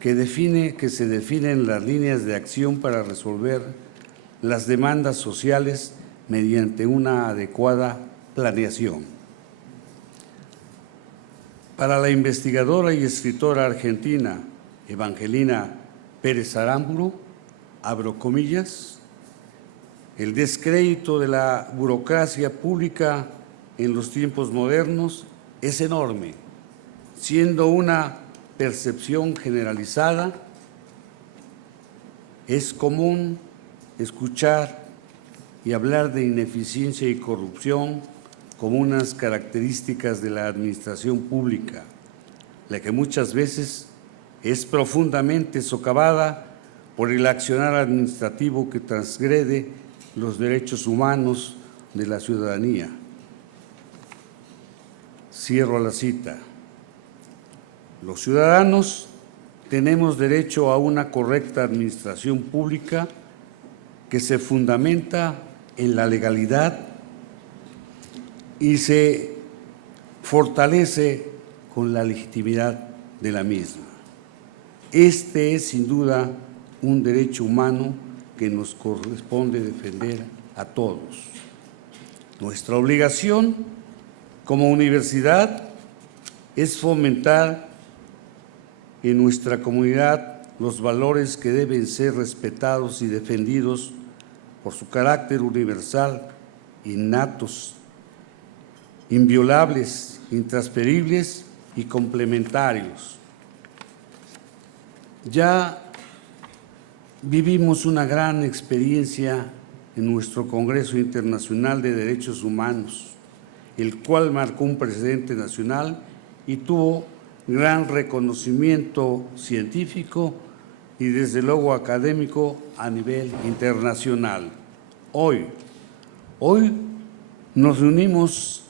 que se definen las líneas de acción para resolver las demandas sociales mediante una adecuada planeación. Para la investigadora y escritora argentina Evangelina Pérez Aramburu, abro comillas, el descrédito de la burocracia pública en los tiempos modernos es enorme siendo una percepción generalizada, es común escuchar y hablar de ineficiencia y corrupción como unas características de la administración pública, la que muchas veces es profundamente socavada por el accionar administrativo que transgrede los derechos humanos de la ciudadanía. Cierro la cita. Los ciudadanos tenemos derecho a una correcta administración pública que se fundamenta en la legalidad y se fortalece con la legitimidad de la misma. Este es sin duda un derecho humano que nos corresponde defender a todos. Nuestra obligación como universidad es fomentar en nuestra comunidad los valores que deben ser respetados y defendidos por su carácter universal, innatos, inviolables, intransferibles y complementarios. Ya vivimos una gran experiencia en nuestro Congreso Internacional de Derechos Humanos, el cual marcó un precedente nacional y tuvo gran reconocimiento científico y desde luego académico a nivel internacional. Hoy nos reunimos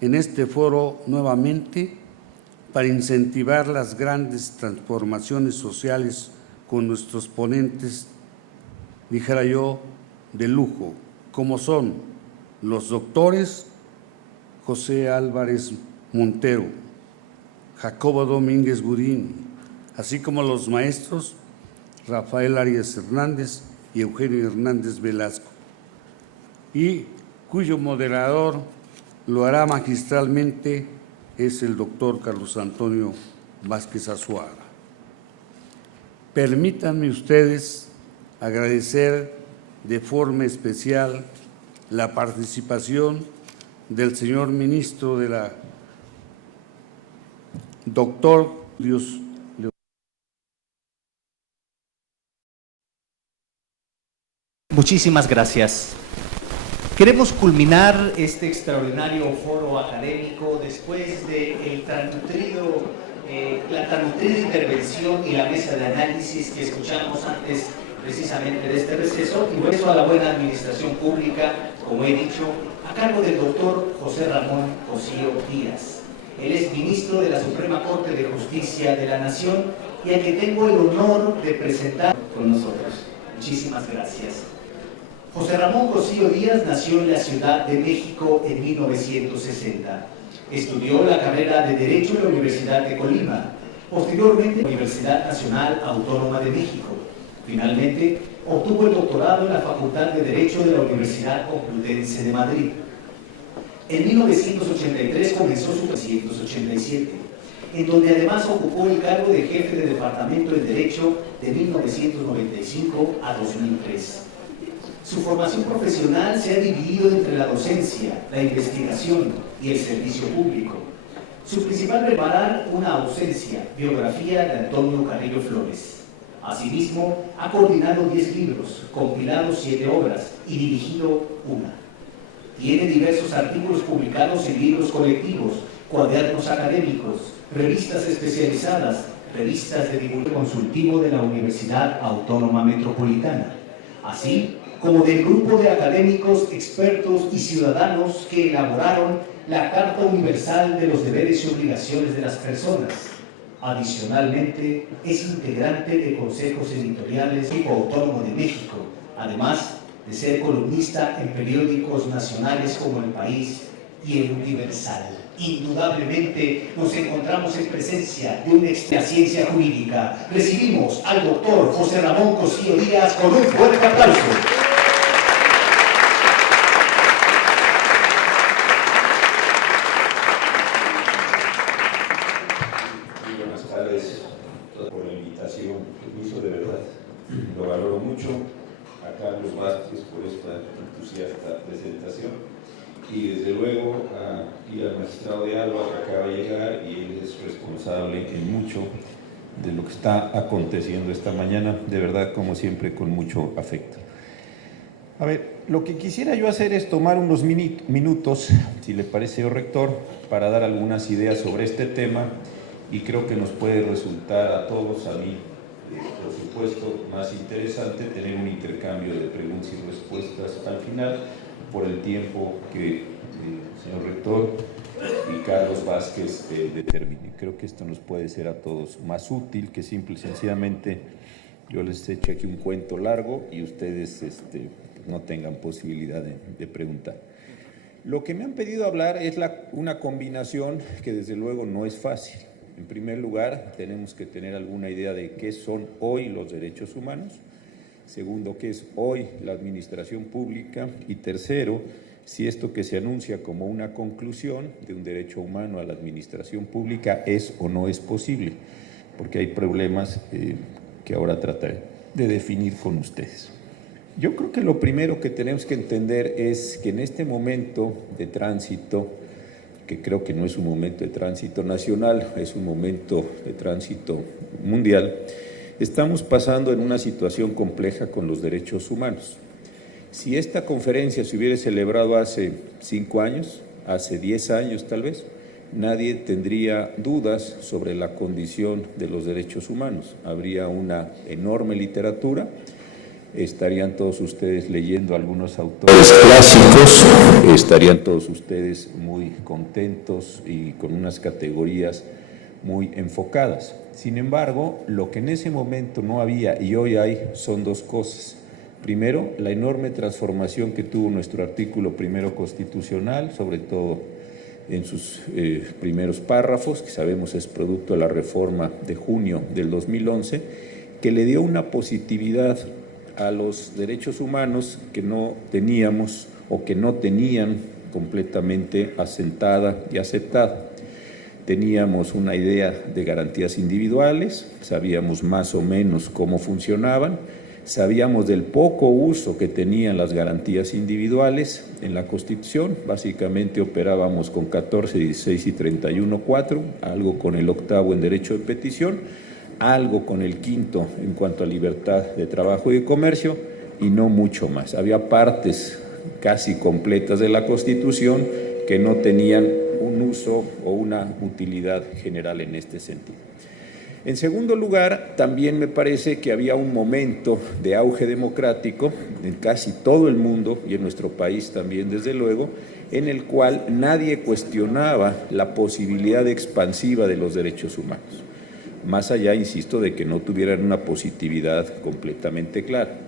en este foro nuevamente para incentivar las grandes transformaciones sociales con nuestros ponentes, dijera yo, de lujo, como son los doctores José Álvarez Montero, Jacobo Domínguez Gurín, así como los maestros Rafael Arias Hernández y Eugenio Hernández Velasco, y cuyo moderador lo hará magistralmente es el doctor Carlos Antonio Vázquez Azuara. Permítanme ustedes agradecer de forma especial la participación del señor ministro de la doctor Dios. Muchísimas gracias. Queremos culminar este extraordinario foro académico después de la tan nutrida intervención y la mesa de análisis que escuchamos antes precisamente de este receso, y eso a la buena administración pública, como he dicho, a cargo del doctor José Ramón Cosío Díaz. Él es ministro de la Suprema Corte de Justicia de la Nación y al que tengo el honor de presentar con nosotros. Muchísimas gracias. José Ramón Cosío Díaz nació en la Ciudad de México en 1960. Estudió la carrera de Derecho en la Universidad de Colima, posteriormente en la Universidad Nacional Autónoma de México. Finalmente, obtuvo el doctorado en la Facultad de Derecho de la Universidad Complutense de Madrid. En 1983 comenzó su 1987, en donde además ocupó el cargo de jefe de Departamento de Derecho de 1995 a 2003. Su formación profesional se ha dividido entre la docencia, la investigación y el servicio público. Su principal preparar una ausencia, biografía de Antonio Carrillo Flores. Asimismo, ha coordinado 10 libros, compilado 7 obras y dirigido una. Tiene diversos artículos publicados en libros colectivos, cuadernos académicos, revistas especializadas, revistas de divulgación consultivo de la Universidad Autónoma Metropolitana, así como del grupo de académicos, expertos y ciudadanos que elaboraron la Carta Universal de los Deberes y Obligaciones de las Personas. Adicionalmente, es integrante de consejos editoriales del Grupo Autónomo de México, además de ser columnista en periódicos nacionales como El País y El Universal. Indudablemente nos encontramos en presencia de una ciencia jurídica. Recibimos al doctor José Ramón Cosío Díaz con un fuerte aplauso. Por la invitación que me hizo, de verdad, lo valoro mucho, a Carlos Vázquez por esta entusiasta presentación y desde luego a y al magistrado de Alba que acaba de llegar, y él es responsable en mucho de lo que está aconteciendo esta mañana, de verdad, como siempre, con mucho afecto. A ver, lo que quisiera yo hacer es tomar unos minutos, si le parece, señor rector, para dar algunas ideas sobre este tema, y creo que nos puede resultar a todos, a mí, por supuesto, más interesante tener un intercambio de preguntas y respuestas al final, por el tiempo que el señor rector y Carlos Vázquez determine. Creo que esto nos puede ser a todos más útil que simple y sencillamente yo les eche aquí un cuento largo y ustedes no tengan posibilidad de preguntar. Lo que me han pedido hablar es una combinación que desde luego no es fácil. En primer lugar, tenemos que tener alguna idea de qué son hoy los derechos humanos. Segundo, qué es hoy la administración pública. Y tercero, si esto que se anuncia como una conclusión de un derecho humano a la administración pública es o no es posible, porque hay problemas que ahora trataré de definir con ustedes. Yo creo que lo primero que tenemos que entender es que en este momento de tránsito, que creo que no es un momento de tránsito nacional, es un momento de tránsito mundial, estamos pasando en una situación compleja con los derechos humanos. Si esta conferencia se hubiera celebrado hace 5 años, hace 10 años tal vez, nadie tendría dudas sobre la condición de los derechos humanos. Habría una enorme literatura, estarían todos ustedes leyendo algunos autores clásicos, estarían todos ustedes muy contentos y con unas categorías muy enfocadas. Sin embargo, lo que en ese momento no había y hoy hay son dos cosas. Primero, la enorme transformación que tuvo nuestro artículo primero constitucional, sobre todo en sus primeros párrafos, que sabemos es producto de la reforma de junio del 2011, que le dio una positividad a los derechos humanos que no teníamos o que no tenían completamente asentada y aceptada. Teníamos una idea de garantías individuales, sabíamos más o menos cómo funcionaban, sabíamos del poco uso que tenían las garantías individuales en la Constitución. Básicamente operábamos con 14, 16 y 31.4, algo con el 8º en derecho de petición, algo con el 5º en cuanto a libertad de trabajo y de comercio, y no mucho más. Había partes casi completas de la Constitución que no tenían un uso o una utilidad general en este sentido. En segundo lugar, también me parece que había un momento de auge democrático en casi todo el mundo y en nuestro país también, desde luego, en el cual nadie cuestionaba la posibilidad expansiva de los derechos humanos. Más allá, insisto, de que no tuvieran una positividad completamente clara.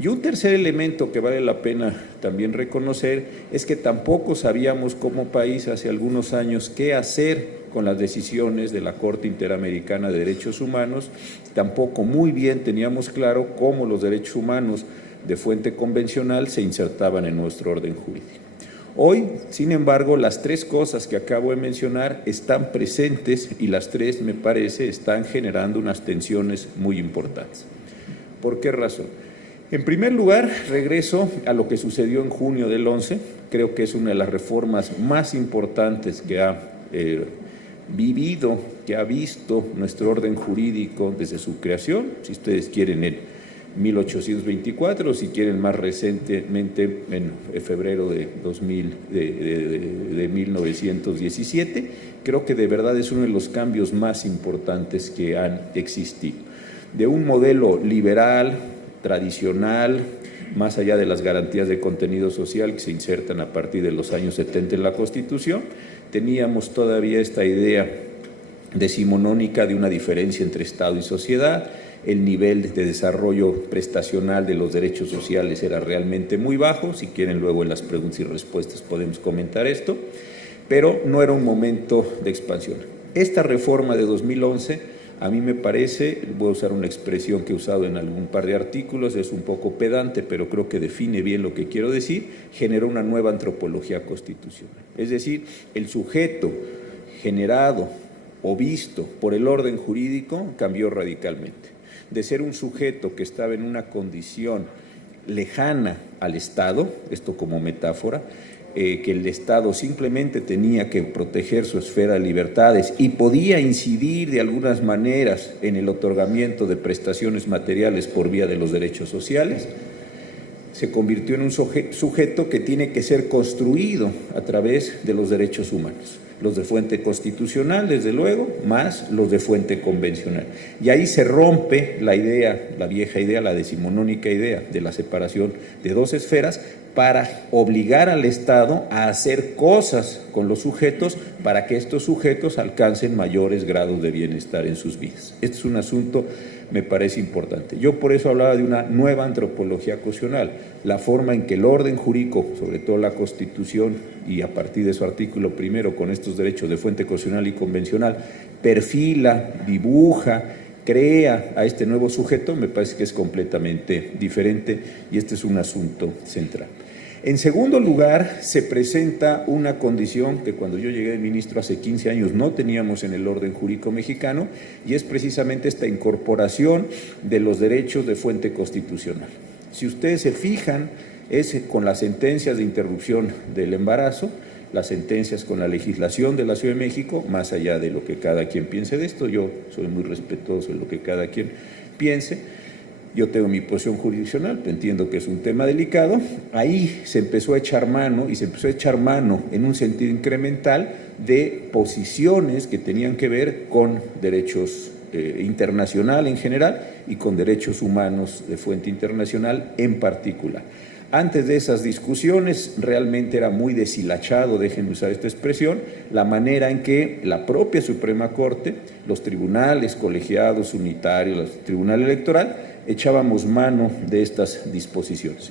Y un tercer elemento que vale la pena también reconocer es que tampoco sabíamos como país hace algunos años qué hacer con las decisiones de la Corte Interamericana de Derechos Humanos. Tampoco muy bien teníamos claro cómo los derechos humanos de fuente convencional se insertaban en nuestro orden jurídico. Hoy, sin embargo, las tres cosas que acabo de mencionar están presentes y las tres, me parece, están generando unas tensiones muy importantes. ¿Por qué razón? En primer lugar, regreso a lo que sucedió en junio del 11. Creo que es una de las reformas más importantes que ha vivido, que ha visto nuestro orden jurídico desde su creación, si ustedes quieren en 1824, o si quieren más recientemente en febrero de 1917. Creo que de verdad es uno de los cambios más importantes que han existido. De un modelo liberal, tradicional, más allá de las garantías de contenido social que se insertan a partir de los años 70 en la Constitución, teníamos todavía esta idea decimonónica de una diferencia entre Estado y sociedad. El nivel de desarrollo prestacional de los derechos sociales era realmente muy bajo. Si quieren, luego en las preguntas y respuestas podemos comentar esto, pero no era un momento de expansión. Esta reforma de 2011, a mí me parece, voy a usar una expresión que he usado en algún par de artículos, es un poco pedante, pero creo que define bien lo que quiero decir, generó una nueva antropología constitucional. Es decir, el sujeto generado o visto por el orden jurídico cambió radicalmente. De ser un sujeto que estaba en una condición lejana al Estado, esto como metáfora, que el Estado simplemente tenía que proteger su esfera de libertades y podía incidir de algunas maneras en el otorgamiento de prestaciones materiales por vía de los derechos sociales, se convirtió en un sujeto que tiene que ser construido a través de los derechos humanos. Los de fuente constitucional, desde luego, más los de fuente convencional. Y ahí se rompe la idea, la vieja idea, la decimonónica idea de la separación de dos esferas para obligar al Estado a hacer cosas con los sujetos para que estos sujetos alcancen mayores grados de bienestar en sus vidas. Este es un asunto, me parece importante. Yo por eso hablaba de una nueva antropología constitucional, la forma en que el orden jurídico, sobre todo la Constitución y a partir de su artículo primero con estos derechos de fuente constitucional y convencional, perfila, dibuja, crea a este nuevo sujeto, me parece que es completamente diferente y este es un asunto central. En segundo lugar, se presenta una condición que cuando yo llegué de ministro hace 15 años no teníamos en el orden jurídico mexicano y es precisamente esta incorporación de los derechos de fuente constitucional. Si ustedes se fijan, es con las sentencias de interrupción del embarazo, las sentencias con la legislación de la Ciudad de México, más allá de lo que cada quien piense de esto, yo soy muy respetuoso de lo que cada quien piense, yo tengo mi posición jurisdiccional, pero entiendo que es un tema delicado, ahí se empezó a echar mano, y se empezó a echar mano en un sentido incremental de posiciones que tenían que ver con derechos internacional en general y con derechos humanos de fuente internacional en particular. Antes de esas discusiones realmente era muy deshilachado, déjenme usar esta expresión, la manera en que la propia Suprema Corte, los tribunales colegiados unitarios, el Tribunal Electoral, echábamos mano de estas disposiciones.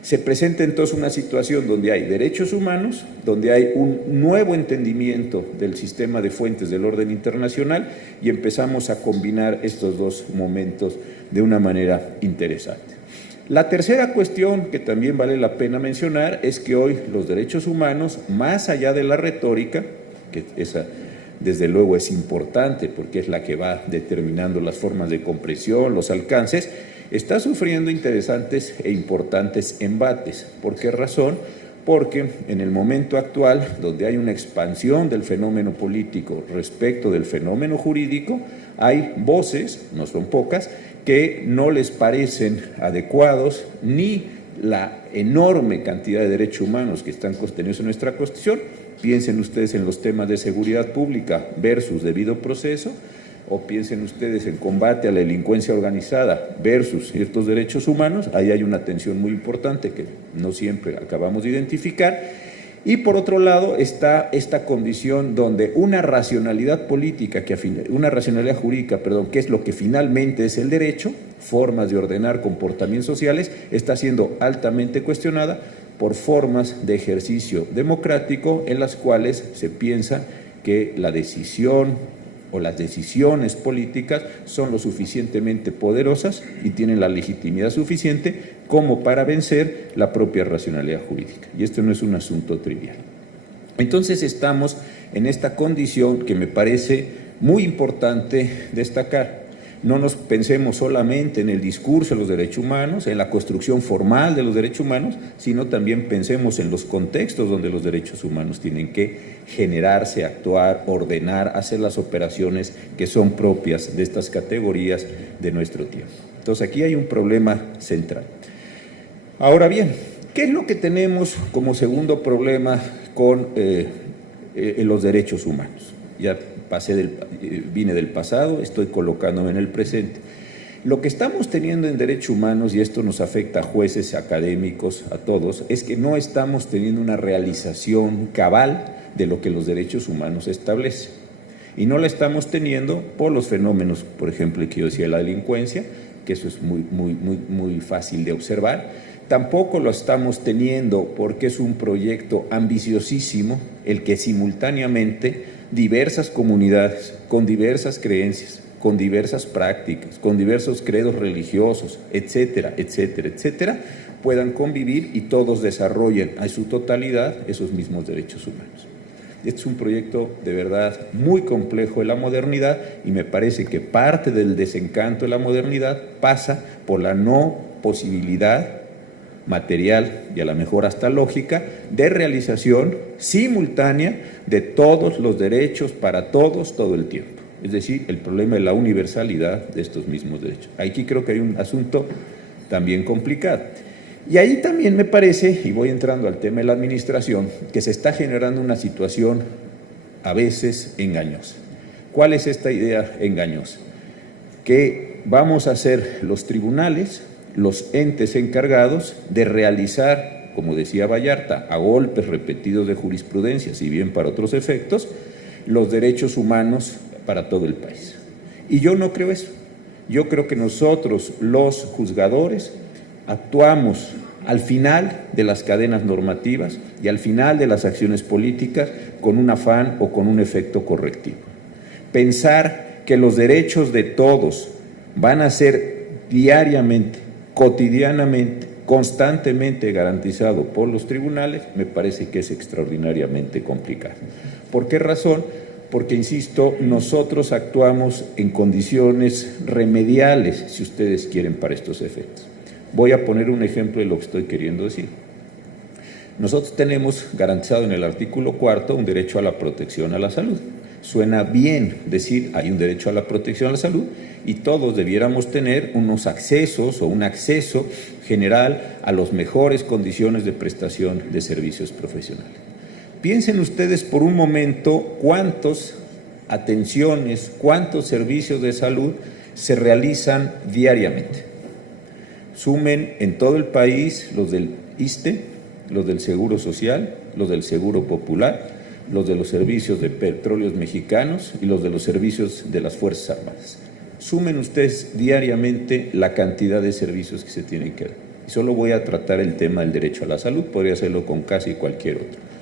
Se presenta entonces una situación donde hay derechos humanos, donde hay un nuevo entendimiento del sistema de fuentes del orden internacional y empezamos a combinar estos dos momentos de una manera interesante. La tercera cuestión que también vale la pena mencionar es que hoy los derechos humanos, más allá de la retórica, que esa desde luego es importante porque es la que va determinando las formas de comprensión, los alcances, está sufriendo interesantes e importantes embates. ¿Por qué razón? Porque en el momento actual, donde hay una expansión del fenómeno político respecto del fenómeno jurídico, hay voces, no son pocas, que no les parecen adecuados ni la enorme cantidad de derechos humanos que están contenidos en nuestra Constitución. Piensen ustedes en los temas de seguridad pública versus debido proceso, o piensen ustedes en combate a la delincuencia organizada versus ciertos derechos humanos. Ahí hay una tensión muy importante que no siempre acabamos de identificar. Y por otro lado está esta condición donde una racionalidad política, una racionalidad jurídica, que es lo que finalmente es el derecho, formas de ordenar comportamientos sociales, está siendo altamente cuestionada por formas de ejercicio democrático en las cuales se piensa que la decisión o las decisiones políticas son lo suficientemente poderosas y tienen la legitimidad suficiente como para vencer la propia racionalidad jurídica. Y esto no es un asunto trivial. Entonces estamos en esta condición que me parece muy importante destacar. No nos pensemos solamente en el discurso de los derechos humanos, en la construcción formal de los derechos humanos, sino también pensemos en los contextos donde los derechos humanos tienen que generarse, actuar, ordenar, hacer las operaciones que son propias de estas categorías de nuestro tiempo. Entonces aquí hay un problema central. Ahora bien, ¿qué es lo que tenemos como segundo problema con los derechos humanos? Ya vine del pasado, estoy colocándome en el presente. Lo que estamos teniendo en derechos humanos, y esto nos afecta a jueces, académicos, a todos, es que no estamos teniendo una realización cabal de lo que los derechos humanos establecen. Y no la estamos teniendo por los fenómenos, por ejemplo, que yo decía, la delincuencia, que eso es muy fácil de observar. Tampoco lo estamos teniendo porque es un proyecto ambiciosísimo el que simultáneamente diversas comunidades con diversas creencias, con diversas prácticas, con diversos credos religiosos, etcétera, etcétera, etcétera, puedan convivir y todos desarrollen a su totalidad esos mismos derechos humanos. Este es un proyecto de verdad muy complejo de la modernidad y me parece que parte del desencanto de la modernidad pasa por la no posibilidad material y a lo mejor hasta lógica de realización simultánea de todos los derechos para todos todo el tiempo. Es decir, el problema de la universalidad de estos mismos derechos. Aquí creo que hay un asunto también complicado. Y ahí también me parece, y voy entrando al tema de la administración, que se está generando una situación a veces engañosa. ¿Cuál es esta idea engañosa? Que vamos a ser los tribunales, los entes encargados de realizar, como decía Vallarta, a golpes repetidos de jurisprudencia, si bien para otros efectos, los derechos humanos para todo el país. Y yo no creo eso. Yo creo que nosotros, los juzgadores, actuamos al final de las cadenas normativas y al final de las acciones políticas con un afán o con un efecto correctivo. Pensar que los derechos de todos van a ser diariamente, cotidianamente, constantemente garantizados por los tribunales, me parece que es extraordinariamente complicado. ¿Por qué razón? Porque, insisto, nosotros actuamos en condiciones remediales, si ustedes quieren, para estos efectos. Voy a poner un ejemplo de lo que estoy queriendo decir. Nosotros tenemos garantizado en el artículo 4 un derecho a la protección a la salud. Suena bien decir hay un derecho a la protección a la salud y todos debiéramos tener unos accesos o un acceso general a las mejores condiciones de prestación de servicios profesionales. Piensen ustedes por un momento cuántas atenciones, cuántos servicios de salud se realizan diariamente. Sumen en todo el país los del ISSSTE, los del Seguro Social, los del Seguro Popular, los de los servicios de Petróleos Mexicanos y los de los servicios de las Fuerzas Armadas. Sumen ustedes diariamente la cantidad de servicios que se tienen que dar. Y solo voy a tratar el tema del derecho a la salud, podría hacerlo con casi cualquier otro.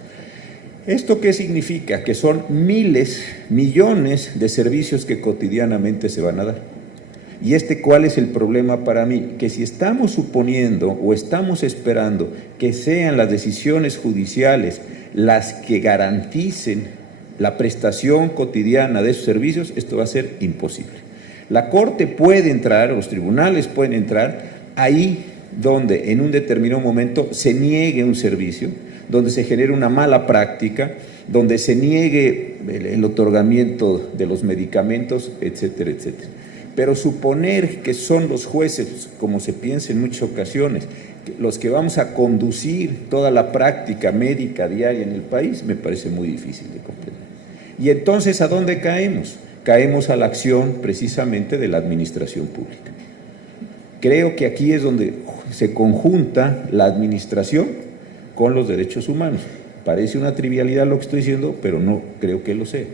¿Esto qué significa? Que son miles, millones de servicios que cotidianamente se van a dar. ¿Y cuál es el problema para mí? Que si estamos suponiendo o estamos esperando que sean las decisiones judiciales las que garanticen la prestación cotidiana de esos servicios, esto va a ser imposible. La Corte puede entrar, los tribunales pueden entrar ahí donde en un determinado momento se niegue un servicio, donde se genere una mala práctica, donde se niegue el otorgamiento de los medicamentos, etcétera, etcétera. Pero suponer que son los jueces, como se piensa en muchas ocasiones, los que vamos a conducir toda la práctica médica diaria en el país, me parece muy difícil de comprender. Y entonces, ¿a dónde caemos? Caemos a la acción precisamente de la administración pública. Creo que aquí es donde se conjunta la administración con los derechos humanos. Parece una trivialidad lo que estoy diciendo, pero no creo que lo sea.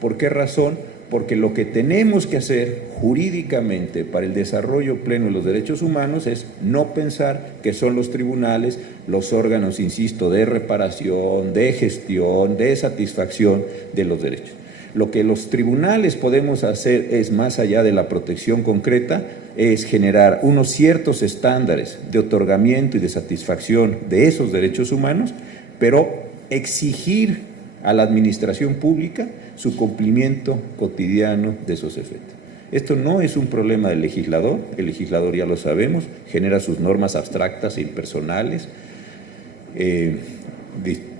¿Por qué razón? Porque lo que tenemos que hacer jurídicamente para el desarrollo pleno de los derechos humanos es no pensar que son los tribunales los órganos, insisto, de reparación, de gestión, de satisfacción de los derechos. Lo que los tribunales podemos hacer es, más allá de la protección concreta, es generar unos ciertos estándares de otorgamiento y de satisfacción de esos derechos humanos, pero exigir a la administración pública su cumplimiento cotidiano de esos efectos. Esto no es un problema del legislador, el legislador ya lo sabemos, genera sus normas abstractas e impersonales,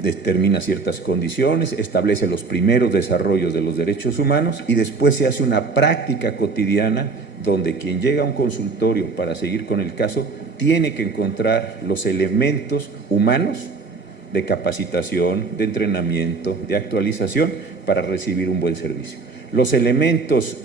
determina ciertas condiciones, establece los primeros desarrollos de los derechos humanos y después se hace una práctica cotidiana donde quien llega a un consultorio para seguir con el caso tiene que encontrar los elementos humanos de capacitación, de entrenamiento, de actualización para recibir un buen servicio. Los elementos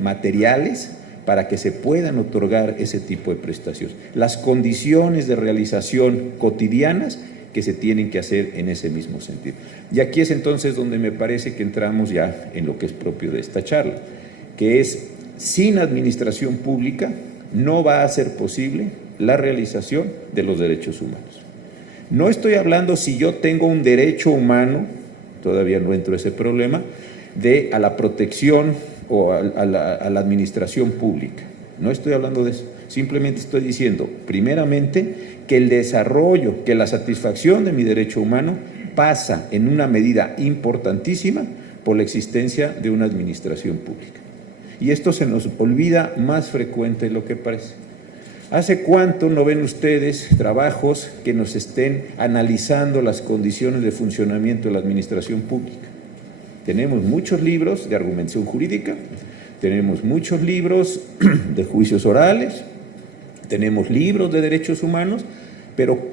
materiales para que se puedan otorgar ese tipo de prestaciones. Las condiciones de realización cotidianas que se tienen que hacer en ese mismo sentido. Y aquí es entonces donde me parece que entramos ya en lo que es propio de esta charla, que es, sin administración pública no va a ser posible la realización de los derechos humanos. No estoy hablando si yo tengo un derecho humano, todavía no entro a ese problema, a la protección o a la administración pública. No estoy hablando de eso. Simplemente estoy diciendo, primeramente, que el desarrollo, que la satisfacción de mi derecho humano pasa en una medida importantísima por la existencia de una administración pública. Y esto se nos olvida más frecuente de lo que parece. ¿Hace cuánto no ven ustedes trabajos que nos estén analizando las condiciones de funcionamiento de la administración pública? Tenemos muchos libros de argumentación jurídica, tenemos muchos libros de juicios orales, tenemos libros de derechos humanos, pero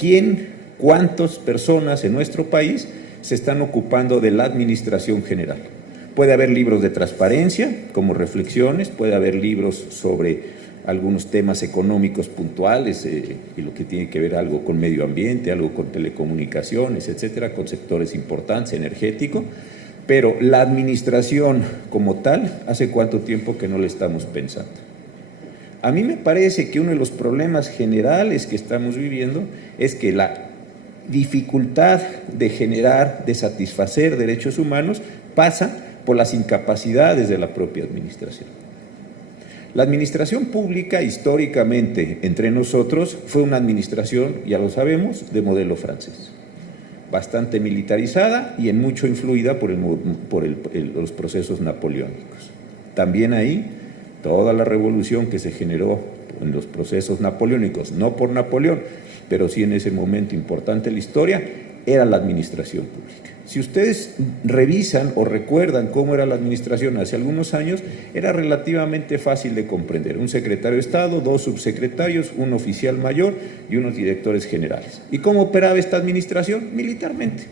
¿cuántas personas en nuestro país se están ocupando de la administración general? Puede haber libros de transparencia, como reflexiones, puede haber libros sobre algunos temas económicos puntuales, y lo que tiene que ver algo con medio ambiente, algo con telecomunicaciones, etcétera, con sectores importantes, energético, pero la administración como tal, ¿hace cuánto tiempo que no le estamos pensando? A mí me parece que uno de los problemas generales que estamos viviendo es que la dificultad de generar, de satisfacer derechos humanos pasa por las incapacidades de la propia administración. La administración pública, históricamente, entre nosotros, fue una administración, ya lo sabemos, de modelo francés. Bastante militarizada y en mucho influida por los procesos napoleónicos. También ahí, toda la revolución que se generó en los procesos napoleónicos, no por Napoleón, pero sí en ese momento importante en la historia, era la administración pública. Si ustedes revisan o recuerdan cómo era la administración hace algunos años, era relativamente fácil de comprender. Un secretario de Estado, 2 subsecretarios, un oficial mayor y unos directores generales. ¿Y cómo operaba esta administración? Militarmente.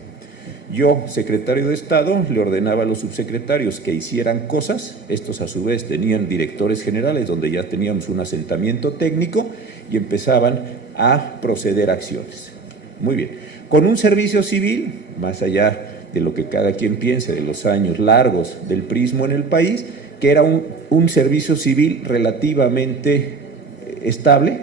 Yo, secretario de Estado, le ordenaba a los subsecretarios que hicieran cosas, estos a su vez tenían directores generales donde ya teníamos un asentamiento técnico y empezaban a proceder a acciones. Muy bien. Con un servicio civil, más allá de lo que cada quien piense de los años largos del prismo en el país, que era un servicio civil relativamente estable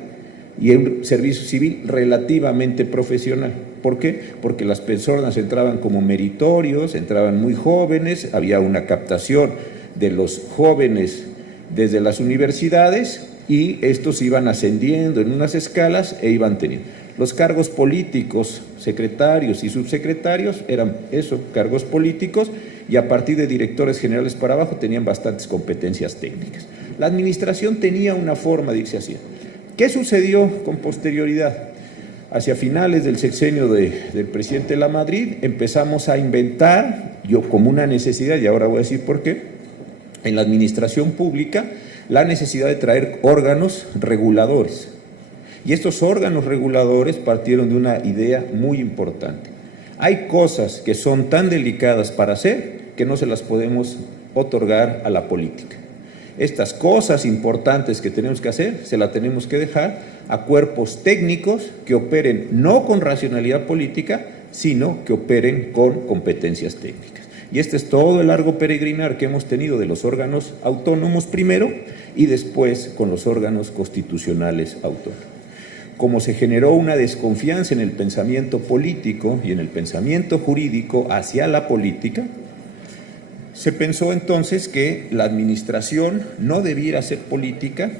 y un servicio civil relativamente profesional. ¿Por qué? Porque las personas entraban como meritorios, entraban muy jóvenes, había una captación de los jóvenes desde las universidades y estos iban ascendiendo en unas escalas e iban teniendo. Los cargos políticos, secretarios y subsecretarios, eran eso, cargos políticos, y a partir de directores generales para abajo tenían bastantes competencias técnicas. La administración tenía una forma de irse haciendo. ¿Qué sucedió con posterioridad? Hacia finales del sexenio del presidente Lamadrid empezamos a inventar, yo como una necesidad, y ahora voy a decir por qué, en la administración pública, la necesidad de traer órganos reguladores. Y estos órganos reguladores partieron de una idea muy importante. Hay cosas que son tan delicadas para hacer que no se las podemos otorgar a la política. Estas cosas importantes que tenemos que hacer, se las tenemos que dejar a cuerpos técnicos que operen no con racionalidad política, sino que operen con competencias técnicas. Y este es todo el largo peregrinar que hemos tenido de los órganos autónomos primero y después con los órganos constitucionales autónomos. Como se generó una desconfianza en el pensamiento político y en el pensamiento jurídico hacia la política, se pensó entonces que la administración no debiera hacer política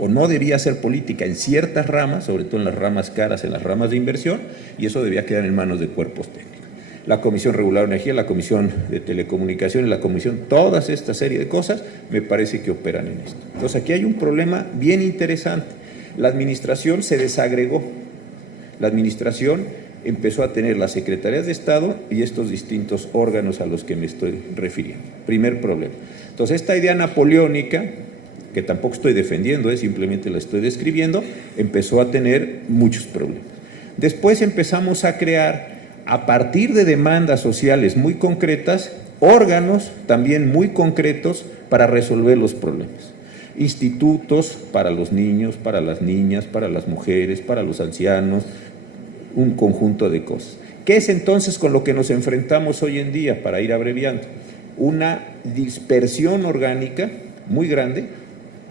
o no debía hacer política en ciertas ramas, sobre todo en las ramas caras, en las ramas de inversión, y eso debía quedar en manos de cuerpos técnicos. La Comisión Reguladora de Energía, la Comisión de Telecomunicaciones, la Comisión, todas esta serie de cosas me parece que operan en esto. Entonces aquí hay un problema bien interesante. La administración se desagregó. La administración empezó a tener las secretarías de Estado y estos distintos órganos a los que me estoy refiriendo. Primer problema. Entonces, esta idea napoleónica, que tampoco estoy defendiendo, simplemente la estoy describiendo, empezó a tener muchos problemas. Después empezamos a crear, a partir de demandas sociales muy concretas, órganos también muy concretos para resolver los problemas. Institutos para los niños, para las niñas, para las mujeres, para los ancianos, un conjunto de cosas. ¿Qué es entonces con lo que nos enfrentamos hoy en día, para ir abreviando? Una dispersión orgánica muy grande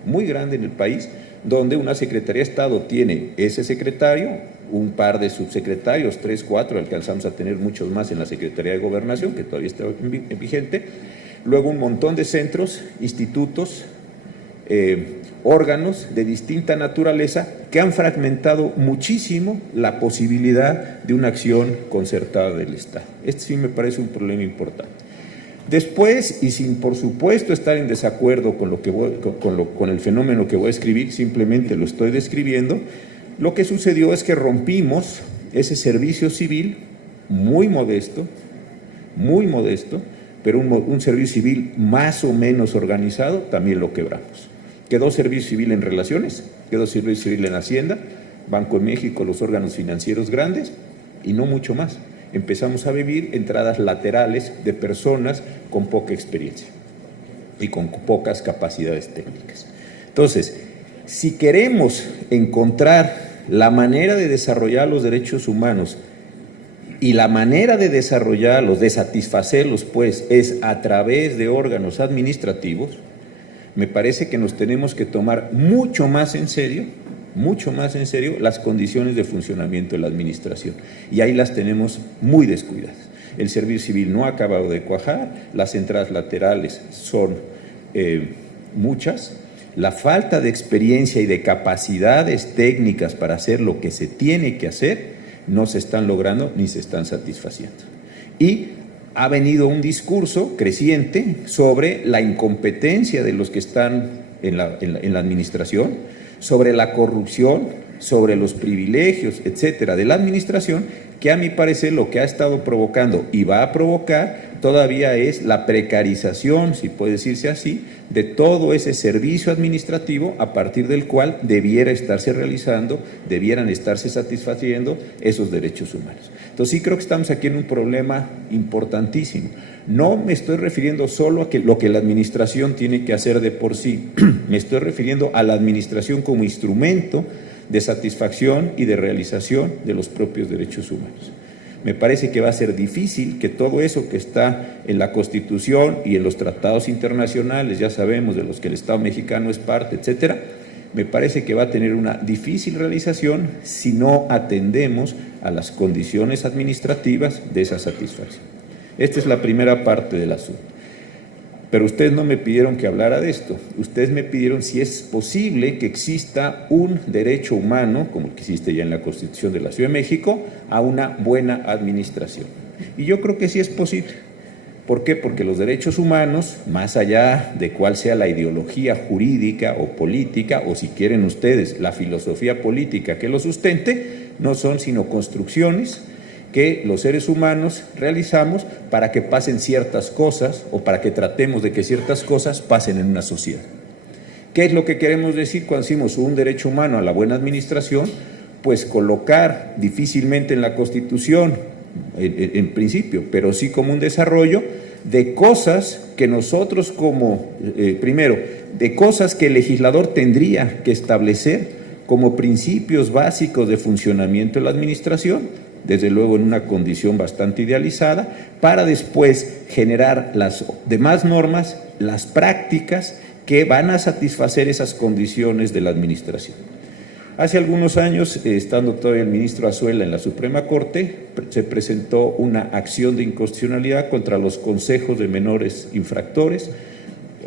en el país, donde una Secretaría de Estado tiene ese secretario, un par de subsecretarios, 3, 4, alcanzamos a tener muchos más en la Secretaría de Gobernación, que todavía está vigente, luego un montón de centros, institutos, órganos de distinta naturaleza que han fragmentado muchísimo la posibilidad de una acción concertada del Estado. Este sí me parece un problema importante. Después, y sin por supuesto estar en desacuerdo con, con el fenómeno que voy a escribir, simplemente lo estoy describiendo, lo que sucedió es que rompimos ese servicio civil muy modesto, pero un servicio civil más o menos organizado, también lo quebramos. Quedó servicio civil en relaciones, quedó servicio civil en Hacienda, Banco de México, los órganos financieros grandes y no mucho más. Empezamos a vivir entradas laterales de personas con poca experiencia y con pocas capacidades técnicas. Entonces, si queremos encontrar la manera de desarrollar los derechos humanos y la manera de desarrollarlos, de satisfacerlos, pues, es a través de órganos administrativos, me parece que nos tenemos que tomar mucho más en serio las condiciones de funcionamiento de la administración. Y ahí las tenemos muy descuidadas. El servicio civil no ha acabado de cuajar, las entradas laterales son muchas, la falta de experiencia y de capacidades técnicas para hacer lo que se tiene que hacer no se están logrando ni se están satisfaciendo. Y ha venido un discurso creciente sobre la incompetencia de los que están en la administración, sobre la corrupción, sobre los privilegios, etcétera, de la administración, que a mi parecer lo que ha estado provocando y va a provocar todavía es la precarización, si puede decirse así, de todo ese servicio administrativo a partir del cual debieran estarse satisfaciendo esos derechos humanos. Entonces sí creo que estamos aquí en un problema importantísimo. No me estoy refiriendo solo a lo que la administración tiene que hacer de por sí, me estoy refiriendo a la administración como instrumento de satisfacción y de realización de los propios derechos humanos. Me parece que va a ser difícil que todo eso que está en la Constitución y en los tratados internacionales, ya sabemos, de los que el Estado mexicano es parte, etcétera, me parece que va a tener una difícil realización si no atendemos a las condiciones administrativas de esa satisfacción. Esta es la primera parte del asunto. Pero ustedes no me pidieron que hablara de esto. Ustedes me pidieron si es posible que exista un derecho humano, como el que existe ya en la Constitución de la Ciudad de México, a una buena administración. Y yo creo que sí es posible. ¿Por qué? Porque los derechos humanos, más allá de cuál sea la ideología jurídica o política, o si quieren ustedes, la filosofía política que los sustente, no son sino construcciones que los seres humanos realizamos para que pasen ciertas cosas o para que tratemos de que ciertas cosas pasen en una sociedad. ¿Qué es lo que queremos decir cuando decimos un derecho humano a la buena administración? Pues colocar difícilmente en la Constitución, en principio, pero sí como un desarrollo de cosas que nosotros primero, de cosas que el legislador tendría que establecer como principios básicos de funcionamiento de la administración, desde luego en una condición bastante idealizada, para después generar las demás normas, las prácticas que van a satisfacer esas condiciones de la administración. Hace algunos años, estando todavía el ministro Azuela en la Suprema Corte, se presentó una acción de inconstitucionalidad contra los consejos de menores infractores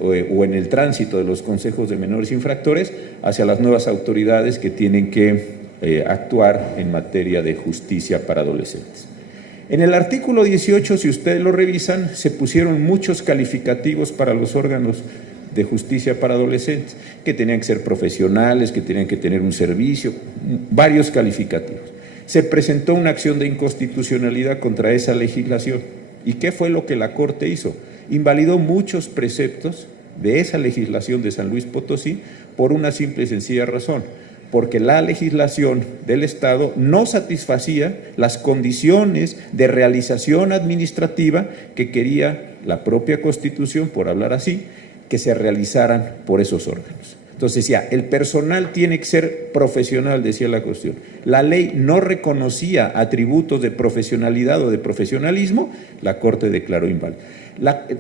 o en el tránsito de los consejos de menores infractores hacia las nuevas autoridades que tienen que actuar en materia de justicia para adolescentes. En el artículo 18, si ustedes lo revisan, se pusieron muchos calificativos para los órganos de justicia para adolescentes, que tenían que ser profesionales, que tenían que tener un servicio, varios calificativos. Se presentó una acción de inconstitucionalidad contra esa legislación. ¿Y qué fue lo que la Corte hizo? Invalidó muchos preceptos de esa legislación de San Luis Potosí por una simple y sencilla razón, porque la legislación del Estado no satisfacía las condiciones de realización administrativa que quería la propia Constitución, por hablar así, que se realizaran por esos órganos. Entonces decía, el personal tiene que ser profesional, decía la Constitución. La ley no reconocía atributos de profesionalidad o de profesionalismo, la Corte declaró inválido.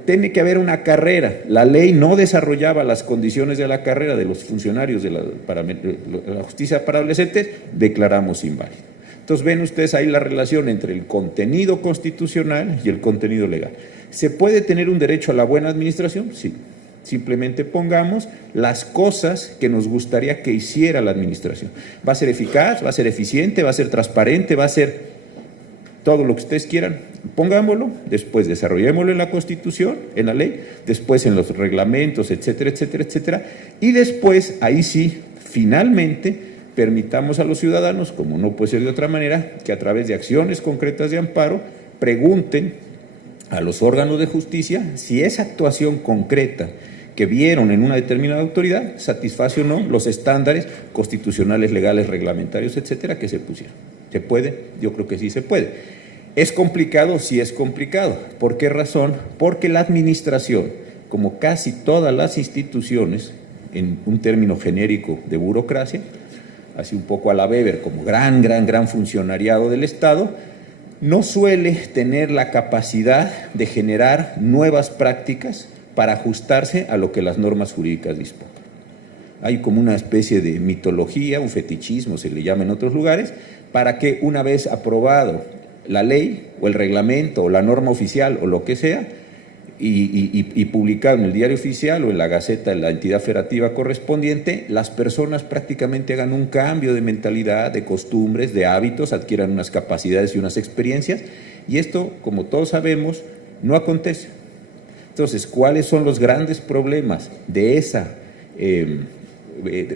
Tiene que haber una carrera, la ley no desarrollaba las condiciones de la carrera de los funcionarios de la justicia para adolescentes, declaramos inválido. Entonces ven ustedes ahí la relación entre el contenido constitucional y el contenido legal. ¿Se puede tener un derecho a la buena administración? Sí. Simplemente pongamos las cosas que nos gustaría que hiciera la administración. ¿Va a ser eficaz? ¿Va a ser eficiente? ¿Va a ser transparente? ¿Va a ser todo lo que ustedes quieran, pongámoslo, después desarrollémoslo en la Constitución, en la ley, después en los reglamentos, etcétera, etcétera, etcétera, y después, ahí sí, finalmente, permitamos a los ciudadanos, como no puede ser de otra manera, que a través de acciones concretas de amparo, pregunten a los órganos de justicia si esa actuación concreta que vieron en una determinada autoridad satisface o no los estándares constitucionales, legales, reglamentarios, etcétera, que se pusieron. ¿Se puede? Yo creo que sí se puede. ¿Es complicado? Sí es complicado. ¿Por qué razón? Porque la administración, como casi todas las instituciones, en un término genérico de burocracia, así un poco a la Weber, como gran funcionariado del Estado, no suele tener la capacidad de generar nuevas prácticas para ajustarse a lo que las normas jurídicas dispongan. Hay como una especie de mitología, un fetichismo, se le llama en otros lugares, para que una vez aprobado la ley o el reglamento o la norma oficial o lo que sea, y publicado en el diario oficial o en la Gaceta de la entidad federativa correspondiente, las personas prácticamente hagan un cambio de mentalidad, de costumbres, de hábitos, adquieran unas capacidades y unas experiencias, y esto, como todos sabemos, no acontece. Entonces, ¿cuáles son los grandes problemas de esa,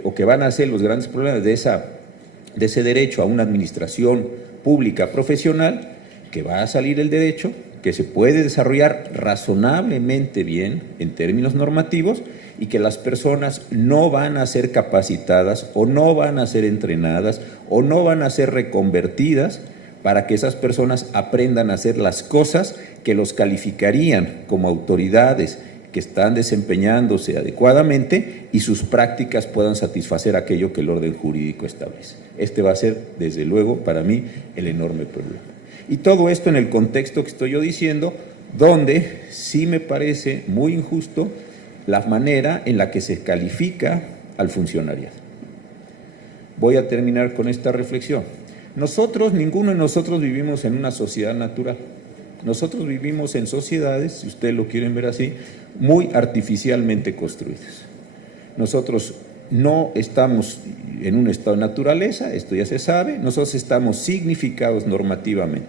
o que van a ser los grandes problemas de ese derecho a una administración pública profesional? Que va a salir el derecho, que se puede desarrollar razonablemente bien en términos normativos y que las personas no van a ser capacitadas o no van a ser entrenadas o no van a ser reconvertidas para que esas personas aprendan a hacer las cosas que los calificarían como autoridades que están desempeñándose adecuadamente y sus prácticas puedan satisfacer aquello que el orden jurídico establece. Este va a ser, desde luego, para mí, el enorme problema. Y todo esto en el contexto que estoy yo diciendo, donde sí me parece muy injusto la manera en la que se califica al funcionariado. Voy a terminar con esta reflexión. Ninguno de nosotros vivimos en una sociedad natural. Nosotros vivimos en sociedades, si ustedes lo quieren ver así, muy artificialmente construidas. Nosotros no estamos en un estado de naturaleza, esto ya se sabe, nosotros estamos significados normativamente,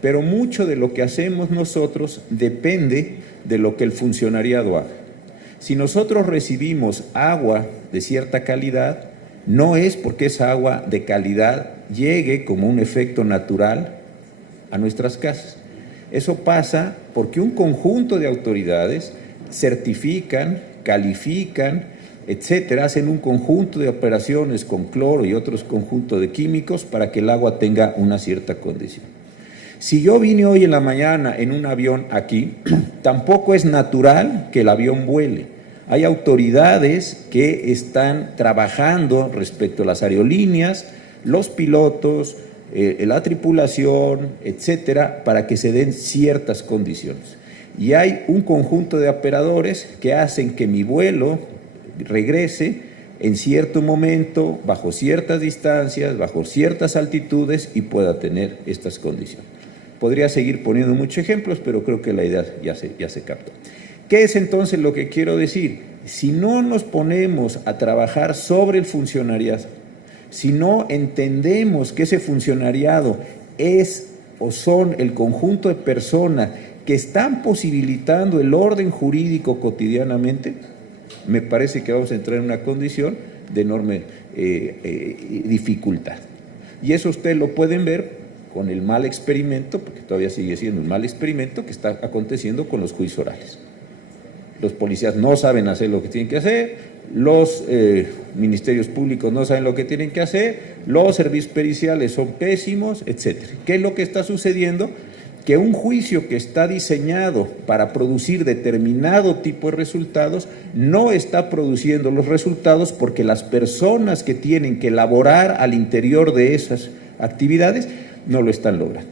pero mucho de lo que hacemos nosotros depende de lo que el funcionariado haga. Si nosotros recibimos agua de cierta calidad, no es porque esa agua de calidad llegue como un efecto natural a nuestras casas. Eso pasa porque un conjunto de autoridades certifican, califican, etcétera, hacen un conjunto de operaciones con cloro y otros conjuntos de químicos para que el agua tenga una cierta condición. Si yo vine hoy en la mañana en un avión aquí, tampoco es natural que el avión vuele. Hay autoridades que están trabajando respecto a las aerolíneas, los pilotos, la tripulación, etcétera, para que se den ciertas condiciones. Y hay un conjunto de operadores que hacen que mi vuelo regrese en cierto momento, bajo ciertas distancias, bajo ciertas altitudes y pueda tener estas condiciones. Podría seguir poniendo muchos ejemplos, pero creo que la idea ya se captó. ¿Qué es entonces lo que quiero decir? Si no nos ponemos a trabajar sobre el funcionariado, si no entendemos que ese funcionariado es o son el conjunto de personas que están posibilitando el orden jurídico cotidianamente, me parece que vamos a entrar en una condición de enorme dificultad. Y eso ustedes lo pueden ver con el mal experimento, porque todavía sigue siendo un mal experimento que está aconteciendo con los juicios orales. Los policías no saben hacer lo que tienen que hacer, los ministerios públicos no saben lo que tienen que hacer, los servicios periciales son pésimos, etcétera. ¿Qué es lo que está sucediendo? Que un juicio que está diseñado para producir determinado tipo de resultados no está produciendo los resultados porque las personas que tienen que elaborar al interior de esas actividades no lo están logrando.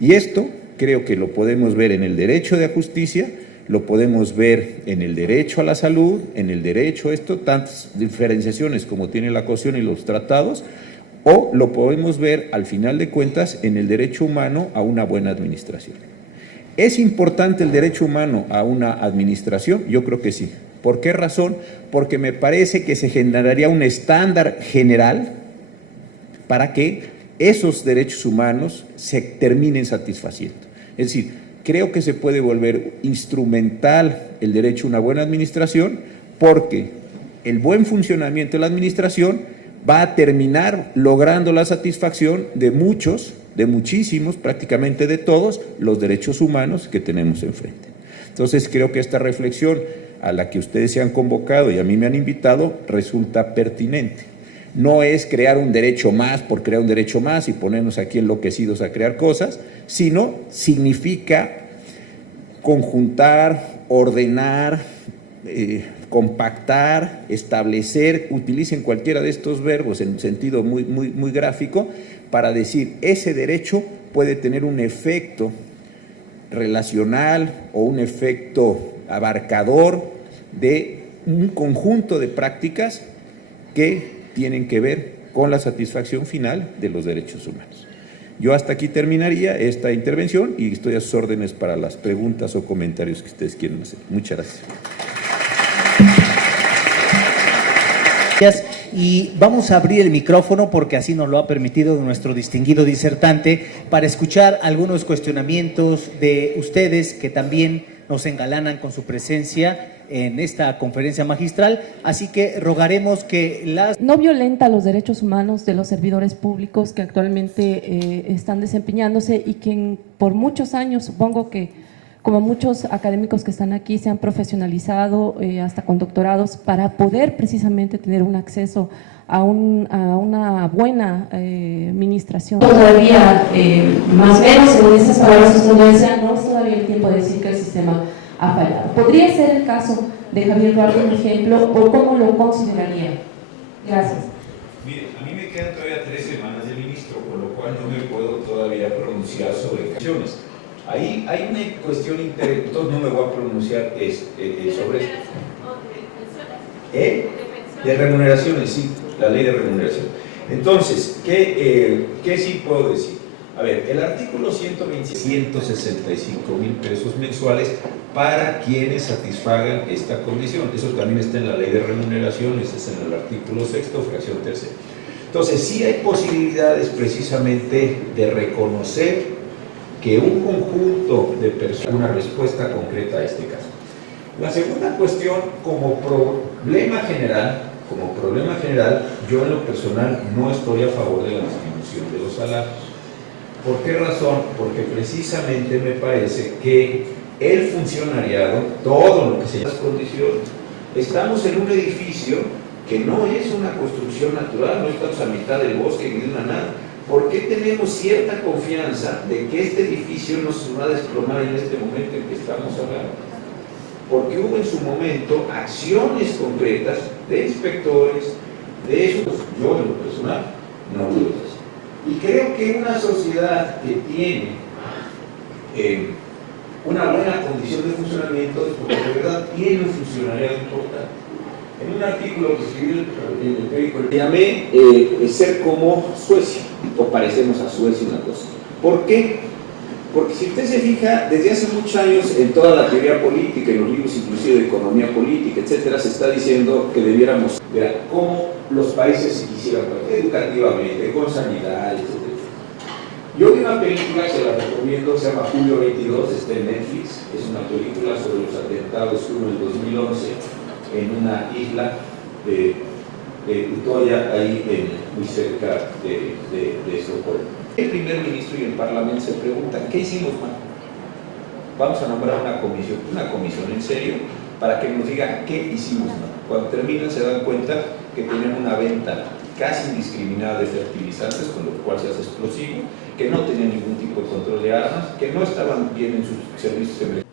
Y esto creo que lo podemos ver en el derecho de justicia, lo podemos ver en el derecho a la salud, en el derecho a esto, tantas diferenciaciones como tiene la Constitución y los tratados, o lo podemos ver, al final de cuentas, en el derecho humano a una buena administración. ¿Es importante el derecho humano a una administración? Yo creo que sí. ¿Por qué razón? Porque me parece que se generaría un estándar general para que esos derechos humanos se terminen satisfaciendo. Es decir, creo que se puede volver instrumental el derecho a una buena administración, porque el buen funcionamiento de la administración va a terminar logrando la satisfacción de muchos, de muchísimos, prácticamente de todos los derechos humanos que tenemos enfrente. Entonces creo que esta reflexión a la que ustedes se han convocado y a mí me han invitado resulta pertinente. No es crear un derecho más por crear un derecho más y ponernos aquí enloquecidos a crear cosas, sino significa conjuntar, ordenar, compactar, establecer, utilicen cualquiera de estos verbos en sentido muy gráfico, para decir ese derecho puede tener un efecto relacional o un efecto abarcador de un conjunto de prácticas que tienen que ver con la satisfacción final de los derechos humanos. Yo hasta aquí terminaría esta intervención y estoy a sus órdenes para las preguntas o comentarios que ustedes quieran hacer. Muchas gracias. Y vamos a abrir el micrófono, porque así nos lo ha permitido nuestro distinguido disertante, para escuchar algunos cuestionamientos de ustedes que también nos engalanan con su presencia en esta conferencia magistral. Así que rogaremos que las... No violenta los derechos humanos de los servidores públicos que actualmente están desempeñándose y que por muchos años, supongo que como muchos académicos que están aquí, se han profesionalizado hasta con doctorados para poder precisamente tener un acceso a una buena administración. Todavía, más o menos, en esas palabras que usted lo decía, no es todavía el tiempo de decir que el sistema ha fallado. ¿Podría ser el caso de Javier Duarte un ejemplo o cómo lo consideraría? Gracias. Mire, a mí me quedan todavía 3 semanas de ministro, con lo cual no me puedo todavía pronunciar sobre canciones. Ahí hay una cuestión interesante, entonces no me voy a pronunciar sobre eso. De remuneraciones, sí, la ley de remuneración. Entonces, ¿qué sí puedo decir? A ver, el artículo 120, 165,000 pesos mensuales para quienes satisfagan esta condición. Eso también está en la ley de remuneraciones, es en el artículo 6º, fracción 3ª. Entonces, sí hay posibilidades precisamente de reconocer que un conjunto de personas, una respuesta concreta a este caso. La segunda cuestión, como problema general, yo en lo personal no estoy a favor de la disminución de los salarios. ¿Por qué razón? Porque precisamente me parece que el funcionariado, todo lo que se llama las condiciones, estamos en un edificio que no es una construcción natural, no estamos a mitad del bosque ni de una nada. ¿Por qué tenemos cierta confianza de que este edificio no se va a desplomar en este momento en que estamos hablando? Porque hubo en su momento acciones concretas de inspectores, de esos, yo en lo personal no lo hice. Y creo que una sociedad que tiene una buena condición de funcionamiento es porque de verdad tiene un funcionariado importante. En un artículo que escribí en el periódico, le llamé ser como Suecia, o parecemos a Suecia una cosa. ¿Por qué? Porque si usted se fija, desde hace muchos años en toda la teoría política, en los libros inclusive de economía política, etcétera, se está diciendo que debiéramos ver cómo los países se quisieran, educativamente, con sanidad, etcétera. Yo vi una película, se la recomiendo, se llama Julio 22, está en Netflix, es una película sobre los atentados que hubo en el 2011 en una isla de Utoya, ahí muy cerca de Estocolmo. El primer ministro y el parlamento se preguntan, ¿qué hicimos mal? Vamos a nombrar una comisión en serio, para que nos diga qué hicimos mal. Cuando terminan se dan cuenta que tienen una venta casi indiscriminada de fertilizantes, con lo cual se hace explosivo, que no tenían ningún tipo de control de armas, que no estaban bien en sus servicios de emergencia.